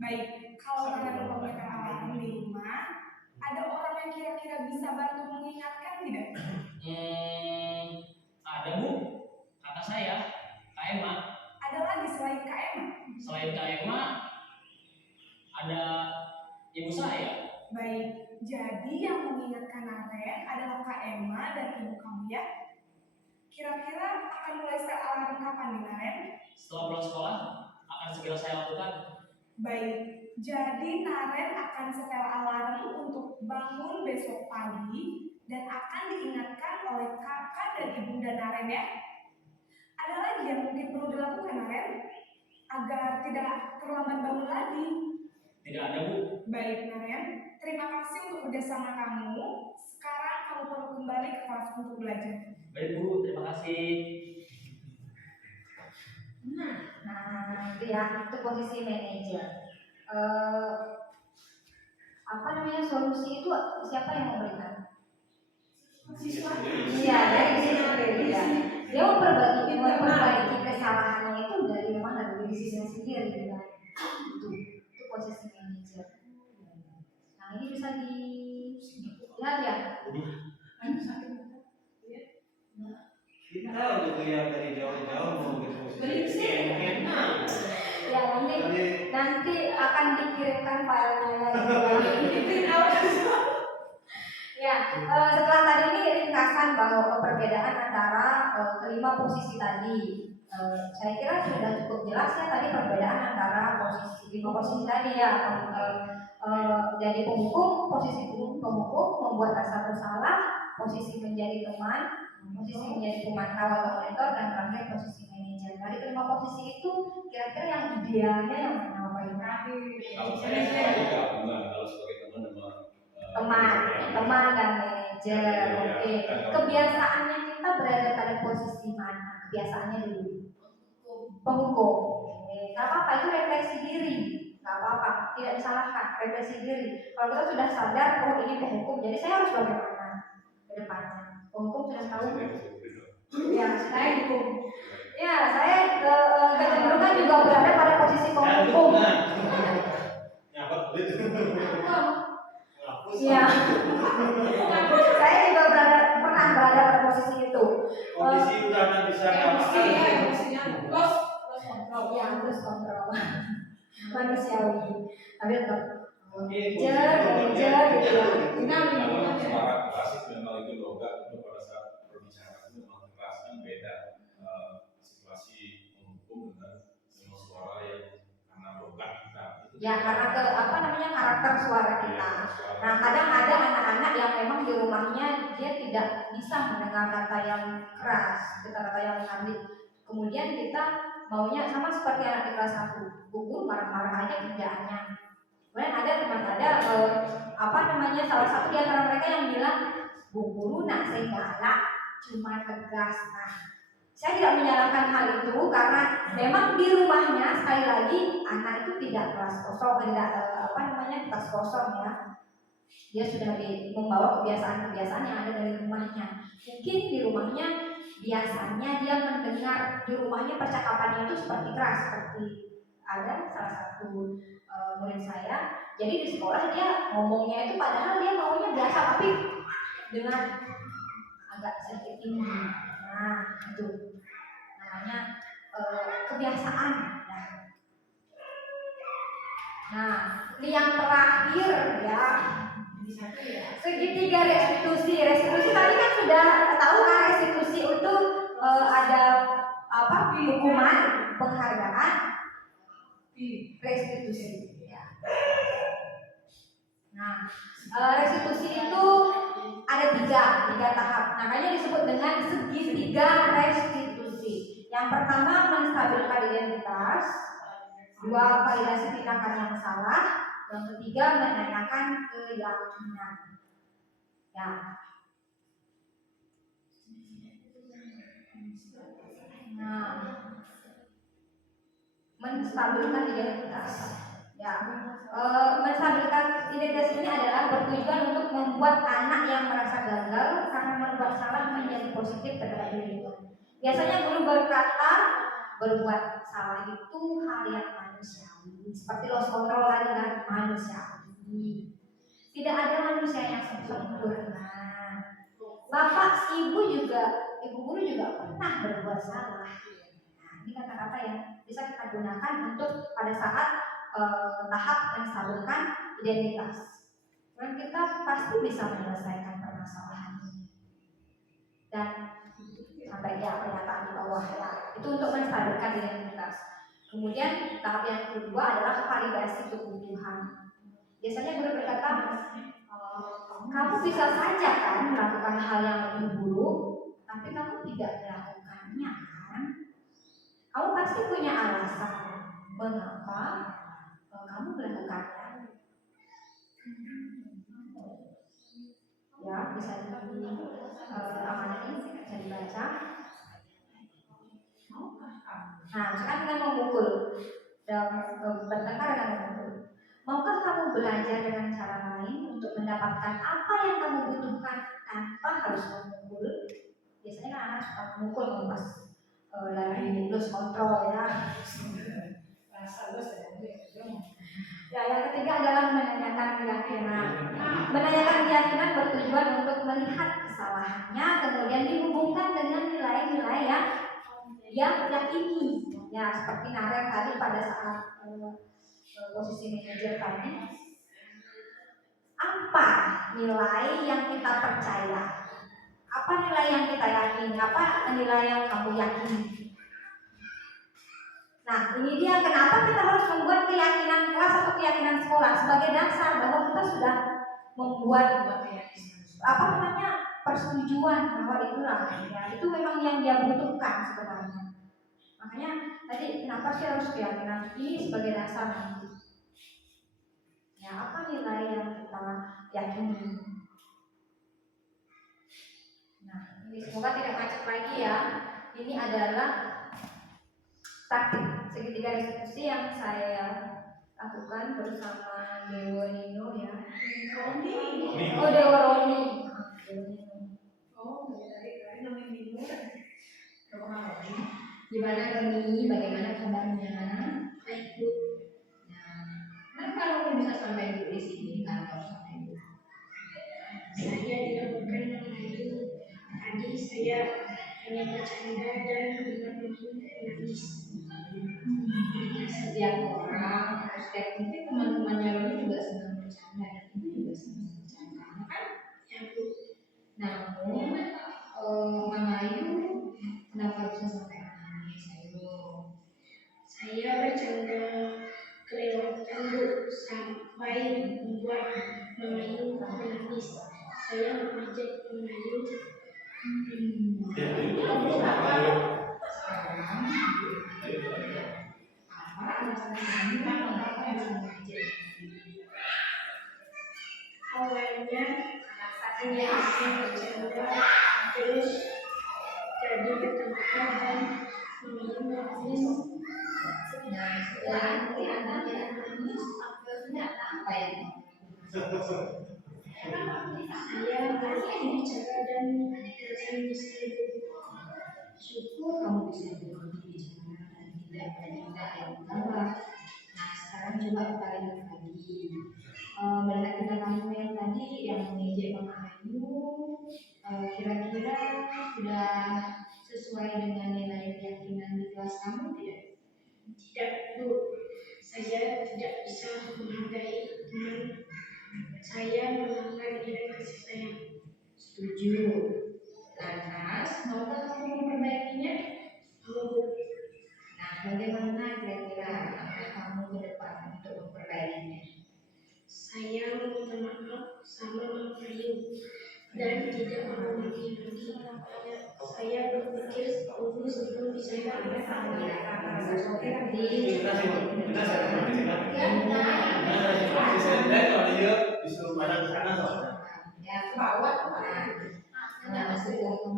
Baik, kalau Naren lupa menyetel alarm di rumah, ada orang yang kira-kira bisa bantu mengingatkan tidak? Ada Bu, kakak saya, Kak Emma. Ada lagi selain Kak Emma? Selain Kak Emma, ada ibu saya. Baik, jadi yang mengingatkan Naren adalah Kak Emma dan ibu kamu ya? Kira-kira akan mulai set alarm kapan nih Naren? Setelah pulang sekolah, akan segera saya lakukan. Baik, jadi Naren akan setel alarm untuk bangun besok pagi dan akan diingatkan oleh kakak dan ibunda Naren ya. Ada lagi yang mungkin perlu dilakukan Naren agar tidak terlambat bangun lagi. Tidak ada Bu. Baik Naren, terima kasih untuk kerjasama kamu. Sekarang kamu perlu kembali ke kelas untuk belajar. Baik Bu, terima kasih. Nah, itu ya, itu posisi manajer. Apa namanya, solusi itu siapa yang memberikan? Siswa. Iya, dari sisi sendiri ya. Dia memperbaiki kesalahannya itu dari mana? Dari sisi sendiri ya. Itu posisi manajer. Nah, ini bisa dilihat ya. Kita udah lihat dari jauh-jauh mau ke posisi Ya, nanti akan dikirimkan filenya ya. Ya, setelah tadi ini ringkasan bahwa perbedaan antara kelima posisi tadi, saya kira sudah cukup jelas ya tadi perbedaan antara lima posisi tadi ya. Jadi penghukum, posisi penghukum membuat rasa bersalah, posisi menjadi teman, posisi menjadi pemantau atau monitor, dan terakhir posisi manajer. Dari kelima posisi itu kira-kira yang idealnya yang mana Pak Ina? Kalau saya sebagai gabungan, kalau sebagai teman dan manajer. Oke. Kebiasaannya kita berada pada posisi mana? Kebiasaannya dulu penghukum. Oke. Gak apa-apa, itu refleksi diri. Gak apa-apa, tidak disalahkan, refleksi diri. Kalau kita sudah sadar, oh ini penghukum, jadi saya harus bagaimana ke depannya? Penghukum sudah tahu. Ya, saya hukum. Ya, saya kecenderungan juga berada pada posisi penghukum. Iya. Saya juga pernah berada pada posisi itu. kondisi udah bisa Emosinya los kontrol. Ya, terus kontrol. Manusiawi. Tapi tetap manajer gitu ya. Suara klasik memang itu logat untuk pada saat berbicara itu memang keras kan beda situasi menghukum dengan suara yang karena logat kita. Ya, karena karakter suara kita. Nah, kadang ada anak-anak yang memang di rumahnya dia tidak bisa mendengar kata yang keras, kata-kata yang mengambil. Kemudian kita maunya sama seperti anak di kelas 1, gugur marah-marah aja kerjaannya. Kemudian ada salah satu di antara mereka yang bilang, Bu Guru nak saya galak, cuma tegas. Nah, saya tidak menyalahkan hal itu karena memang di rumahnya sekali lagi anak itu tidak kelas kosong, kelas kosong ya. Dia sudah membawa kebiasaan-kebiasaan yang ada dari rumahnya. Mungkin di rumahnya biasanya dia mendengar di rumahnya percakapannya itu seperti keras, seperti ada salah satu murid saya, jadi di sekolah dia ngomongnya itu padahal dia maunya biasa tapi dengan agak sedikit tinggi. Nah itu namanya kebiasaan. Nah ini yang terakhir ya, segitiga restitusi. Restitusi tadi kan sudah tahu kan, restitusi itu ada apa, hukuman, penghargaan, restitusi ya. Nah restitusi itu ada tiga tahap, makanya disebut dengan segitiga restitusi. Yang pertama menstabilkan identitas, dua validasi tindakan yang salah, yang ketiga menanyakan keyakinan ya. Nah, menstabilkan identitas ya. Menstabilkan identitas ini adalah bertujuan untuk membuat anak yang merasa gagal karena membuat salah menjadi positif terhadap dirinya. Biasanya guru berkata berbuat salah itu hal yang manusiawi, seperti lost control tadi kan, manusiawi. Tidak ada manusia yang sempurna. Bapak, ibu guru juga pernah berbuat salah. Nah, ini kata-kata yang bisa kita gunakan untuk pada saat tahap menstabilkan identitas. Dan kita pasti bisa menyelesaikan permasalahan ini. Dan sampai ya pernyataan di bawah ya, itu untuk menstabilkan identitas. Kemudian tahap yang kedua adalah validasi kebutuhan. Biasanya guru berkata, kamu bisa saja kan melakukan hal yang lebih buruk, tapi kamu tidak melakukannya kan? Kamu pasti punya alasan mengapa kamu melakukannya. Ya, bisa diamati, bisa dibaca. Nah, sekarang dengan memukul dan bertengkar dengan memukul. Maukah kamu belajar dengan cara lain untuk mendapatkan apa yang kamu butuhkan tanpa harus memukul? Biasanya kan anak suka memukul pas lagi lose control ya. Ya, yang ketiga adalah menanyakan keyakinan. Menanyakan keyakinan bertujuan untuk melihat kesalahannya, kemudian dihubungkan dengan nilai-nilai yang yakini. Ya, seperti Naren tadi pada saat posisi manajer tadi. Apa nilai yang kita percaya? Apa nilai yang kita yakini? Apa nilai yang kamu yakini? Nah, ini dia kenapa kita harus membuat keyakinan kelas atau keyakinan sekolah sebagai dasar bahwa kita sudah membuat persetujuan bahwa itulah ya, itu memang yang dia butuhkan sebenarnya. Makanya tadi kenapa sih harus keyakinan ini sebagai dasar nanti? Ya, apa nilai yang kita yakini? Nah, ini semoga tidak macet lagi ya. Ini adalah taktik segitiga restitusi yang saya lakukan bersama Dewa Nino ya. Dewa Roni. Gimana Roni? Bagaimana kabarnya? Baik Bu. Nah, kalau bisa sampai dulu di sini kantor sampai dulu. Saya dilaporkan mengenai tadi saya hanya bercanda dan menangis. Setiap orang, setiap mungkin teman-temannya Roni juga senang bercanda dan itu juga senang bercanda, kan? Ya Bu. Namun, Mama Ayu kenapa bisa sampai nangis? Ayo. Saya bercanda kelewatan Bu sampai membuat Mama Ayu menangis. Saya mengajak Mama Ayu. Apa alasan kamu kenapa bisa mengajak? Awalnya hanya iseng bercanda, terus jadi ketakutan dan Mama Ayu nangis. Nah, setelah anak yang nangis, akhirnya apa ya? Saya berhenti bicara dan menangis lagi. Syukur kamu bisa berhenti bicara dan tidak bertindak yang salah. coba kita lanjut lagi. Mengenai kita kamu yang tadi yang mengejek Mama Ayu, kira-kira sudah sesuai dengan nilai keyakinan di kelas kamu tidak? Tidak, Bu. Saya tidak bisa menghargai teman. Saya melanggar nilai kasih sayang. Setuju. Lantas, maukah kamu memperbaikinya? Mau. Nah, bagaimana kira-kira langkah kamu ke depan untuk memperbaikinya? Saya meminta maaf sama Mama Ayu dan tidak mengulangi lagi. Saya berpikir dulu sebelum bisa Jadi, disuruh pada ke sana soalnya. ya, setelah kamu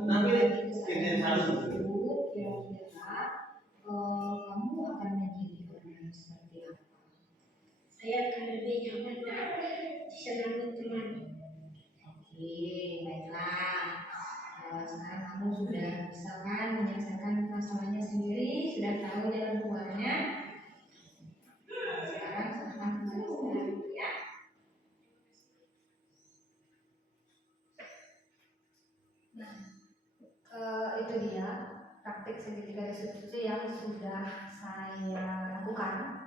Nanti kesadaran jadi harus tersebut, kira-kira kamu akan menjadi orang yang seperti apa? saya akan lebih nyaman dan disenangi teman. Oke, baiklah. Sekarang kamu sudah bisa kan menyelesaikan masalahnya sendiri, sudah tahu jalan keluarnya. Sekarang silahkan kembali ya. Nah, itu dia praktik segitiga restitusi yang sudah saya lakukan.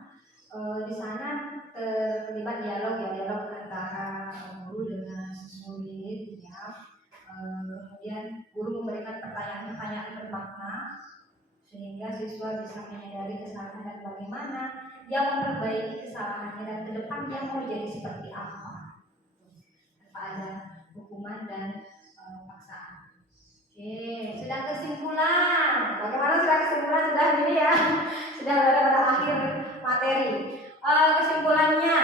Di sana terlibat dialog antara guru dengan siswa murid ya. Kemudian guru memberikan pertanyaan-pertanyaan bermakna sehingga siswa bisa menyadari kesalahan dan bagaimana dia memperbaiki kesalahannya dan ke depan dia mau jadi seperti apa tanpa ada hukuman dan paksaan. Oke, sudah kesimpulan. Bagaimana sudah kesimpulan sudah ini ya? Sudah berada pada akhir materi. Kesimpulannya,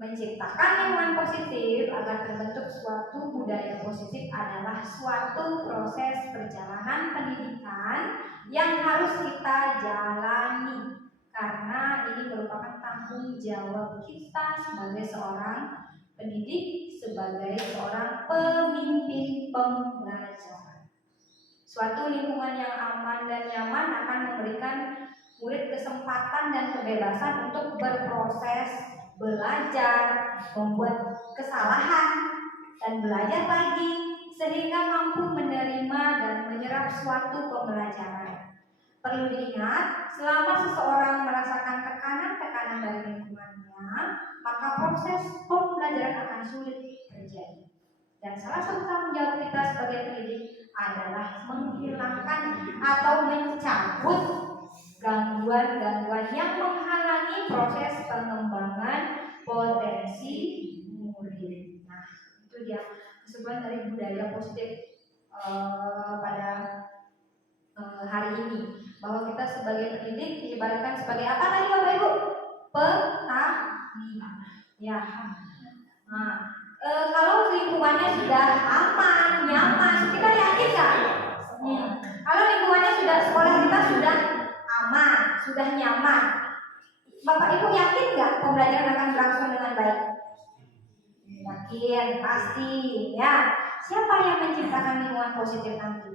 menciptakan lingkungan positif agar terbentuk suatu budaya positif adalah suatu proses perjalanan pendidikan yang harus kita jalani karena ini merupakan tanggung jawab kita sebagai seorang pendidik, sebagai seorang pemimpin pembelajaran. Suatu lingkungan yang aman dan nyaman akan memberikan murid kesempatan dan kebebasan untuk berproses, belajar, membuat kesalahan, dan belajar lagi sehingga mampu menerima dan menyerap suatu pembelajaran. Perlu diingat, selama seseorang merasakan tekanan-tekanan dari lingkungannya, maka proses pembelajaran akan sulit terjadi. Dan salah satu tanggung jawab kita sebagai pendidik adalah menghilangkan atau mencabut gangguan-gangguan yang menghalangi proses pengembangan potensi murid. Nah, itu dia kesimpulan dari budaya positif pada hari ini, bahwa kita sebagai pendidik diibaratkan sebagai apa tadi Bapak Ibu? Petani. Ya. Nah, kalau lingkungannya sudah aman, nyaman, kita yakin nggak? Kalau lingkungannya sudah, sekolah kita sudah aman, sudah nyaman, Bapak Ibu yakin nggak pembelajaran akan berlangsung dengan baik? Yakin, pasti, ya. Siapa yang menciptakan lingkungan positif nanti?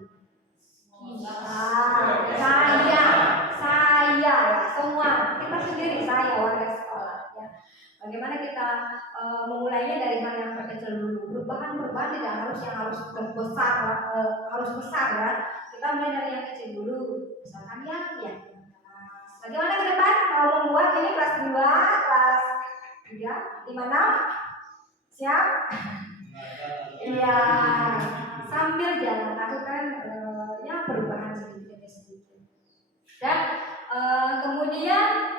Saya, semua, kita sendiri, saya warga sekolah. Ya. Bagaimana kita memulainya dari hal yang terkecil dulu. Perubahan tidak harus yang harus besar, harus besar ya. Kita mulai dari yang kecil dulu. Misalkan ya. Bagaimana ke depan mau membuat ini kelas 2, kelas 3, 5, 6? Siap? Iya. Sambil jalan lakukan ya perubahan sedikit demi sedikit. Dan kemudian,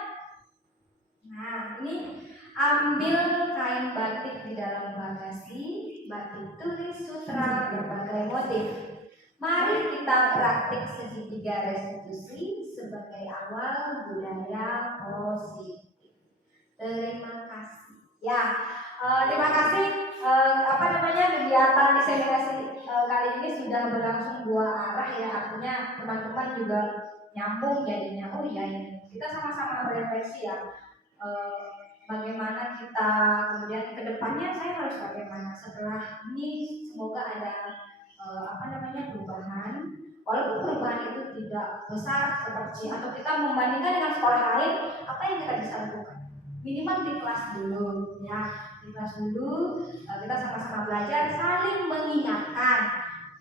nah ini ambil kain batik di dalam bagasi, batik tulis sutra berbagai motif. Mari kita praktik segitiga restitusi sebagai awal budaya positif. Terima kasih. Ya, terima kasih. Kegiatan diseminasi kali ini sudah berlangsung 2 arah ya, artinya teman-teman juga nyambung jadinya. Oh iya, kita sama-sama berefleksi ya. Bagaimana kita kemudian ke depannya saya harus bagaimana setelah ini, semoga ada perubahan. Walaupun perubahan itu tidak besar seperti atau kita membandingkan dengan sekolah lain, apa yang kita bisa lakukan? minimal di kelas dulu ya, di kelas dulu kita sama-sama belajar, saling mengingatkan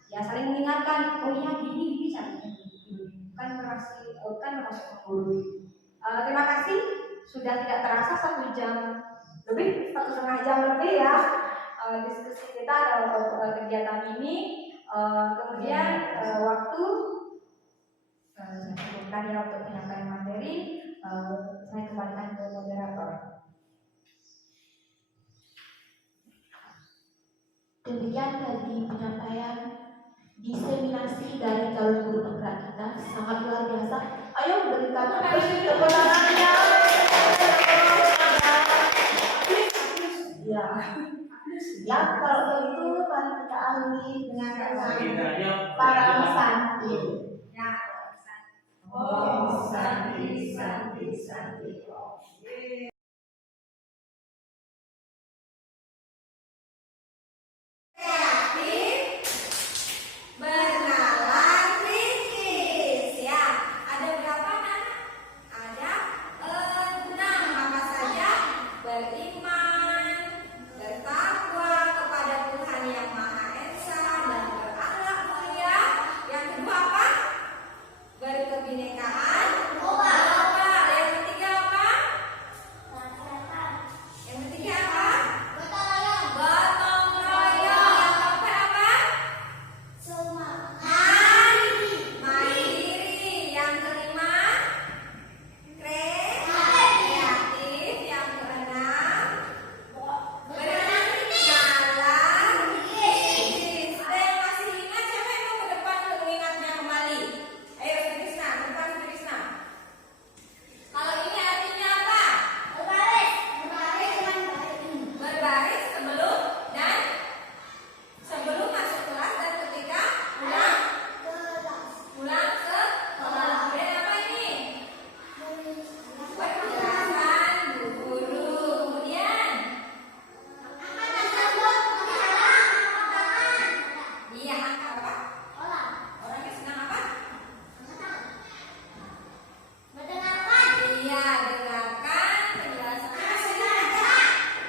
ya, saling mengingatkan, oh iya gini caranya gini, kan masuk menggurui. Terima kasih, sudah tidak terasa 1 jam lebih, 1,5 jam lebih ya diskusi kita dalam kegiatan ini. Kemudian waktu tadi untuk penyampaian materi, saya kembalikan ke moderator. Demikian tadi penyampaian diseminasi dari calon guru penggerak kita, sangat luar biasa. Ayo berikan tepuk tangannya. Ya, ya kalau begitu mari kita akhiri dengan para santi. Ya, santi. Bernalar kritis ya. Ada berapa nak? Ada 6. Apa saja? Beriman, bertakwa kepada Tuhan Yang Maha Esa dan berakhlak mulia. Yang kedua apa? Berkebinekaan. Yang ketiga apa? Yang ketiga apa? Gotong royong. Yang keempat apa? Mandiri. Yang kelima kreatif. Yang keenam berjalan. Ada yang masih ingat? Siapa yang mau ke depan untuk mengingatnya kembali? Ayo Sutrisna, ke depan Sutrisna. Kalau ini artinya apa? Berbaris sebelum masuk kelas dan ketika pulang ke kelas. Kemudian apa ini? Penjelasan guru. Kemudian iya, apa? Orangnya senang apa? Iya, dengarkan penjelasannya.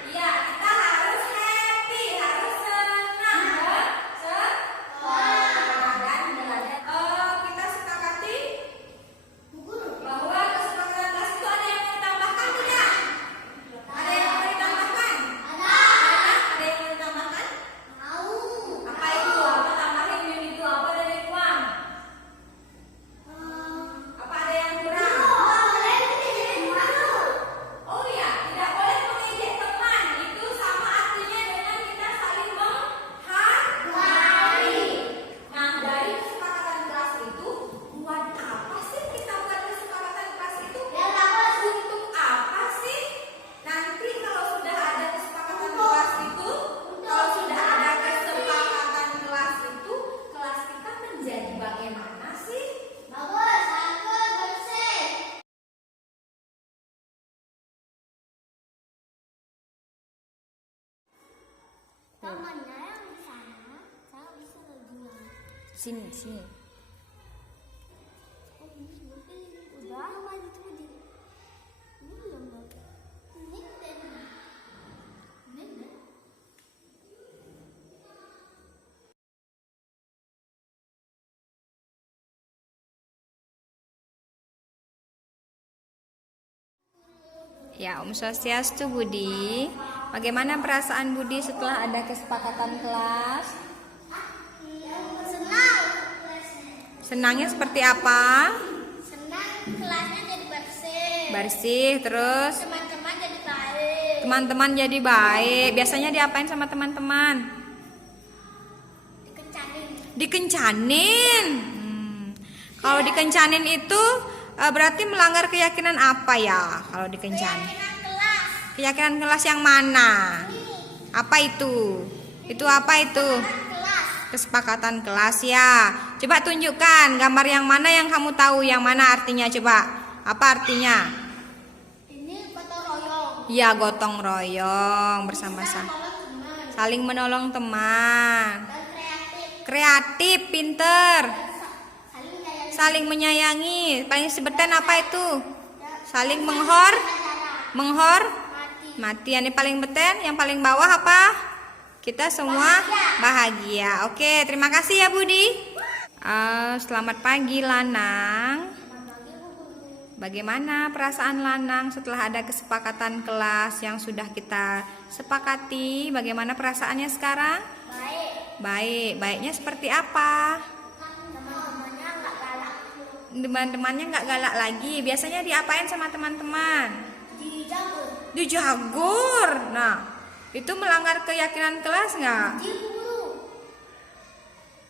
Iya, kita harus happy, harus senang bersekolah dan belajar. Kita sepakati bahwa kesepakatan kelas itu ada yang mau ditambahkan tidak? Ada yang mau ditambahkan? Ada yang mau ditambahkan? Apa itu? Apa tambahin unit itu? Apa dari uang? Apa ada yang kurang? Oh iya, tidak boleh mengejek teman. Itu sama artinya dengan kita saling menghargai. Nah, dari kesepakatan kelas itu, buat apa sih kita buat kesepakatan kelas itu? Untuk apa sih? Nanti kalau sudah ada kesepakatan kelas itu, kelas kita menjadi bagaimana sih? Sini. Ya, Om Swastiastu Budi. Bagaimana perasaan Budi setelah ada kesepakatan kelas? Senangnya seperti apa? Kelasnya jadi Bersih, terus teman-teman jadi baik. teman-teman jadi baik. Biasanya diapain sama teman-teman? Dikencanin. Kalau dikencanin itu berarti melanggar keyakinan apa ya? Kalau dikencanin, keyakinan kelas yang mana? Apa itu? Itu apa itu? Kesepakatan kelas ya. Coba tunjukkan gambar yang mana yang kamu tahu, yang mana artinya, coba. Apa artinya? Ini gotong royong. Ya, gotong royong bersama-sama. Saling menolong teman. Dan Kreatif, pinter. saling menyayangi. Saling menyayangi. Paling sebutan apa itu? Saling Mati. Yang paling beten, yang paling bawah apa? Kita semua bahagia. Oke, terima kasih ya Budi. Selamat pagi Lanang. Bagaimana perasaan Lanang setelah ada kesepakatan kelas yang sudah kita sepakati? Bagaimana perasaannya sekarang? Baik. Baiknya seperti apa? Teman-temannya nggak galak. Teman-temannya nggak galak lagi. Biasanya diapain sama teman-teman? Dijagur. Nah, itu melanggar keyakinan kelas nggak?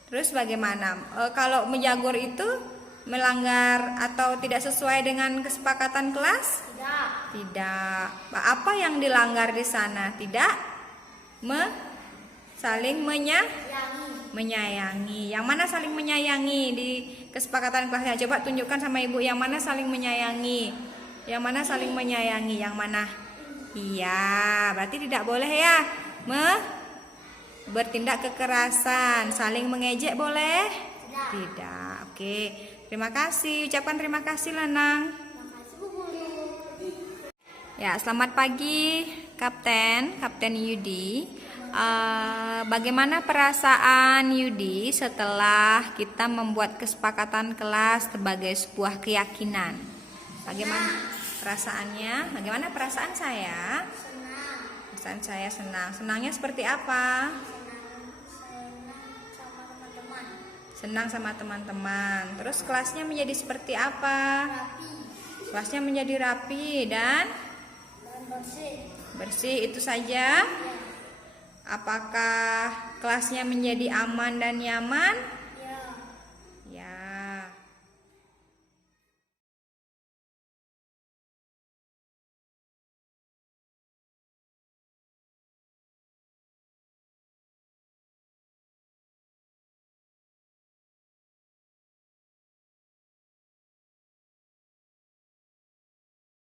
Terus bagaimana? Kalau menjagur itu melanggar atau tidak sesuai dengan kesepakatan kelas? Tidak. Apa yang dilanggar di sana? Tidak saling menyayangi. Yang mana saling menyayangi di kesepakatan kelasnya? Coba tunjukkan sama ibu yang mana saling menyayangi. Yang mana saling menyayangi? Yang mana? Iya, berarti tidak boleh ya bertindak kekerasan. Saling mengejek boleh? Tidak. Oke. Terima kasih. Ucapkan terima kasih Lanang. Ya, selamat pagi Kapten Yudi. Bagaimana perasaan Yudi setelah kita membuat kesepakatan kelas sebagai sebuah keyakinan? Bagaimana perasaannya? Bagaimana perasaan saya? Perasaan saya senang. Senangnya seperti apa? Senang sama teman-teman. Terus kelasnya menjadi seperti apa? Kelasnya menjadi rapi dan bersih. Itu saja. Apakah kelasnya menjadi aman dan nyaman?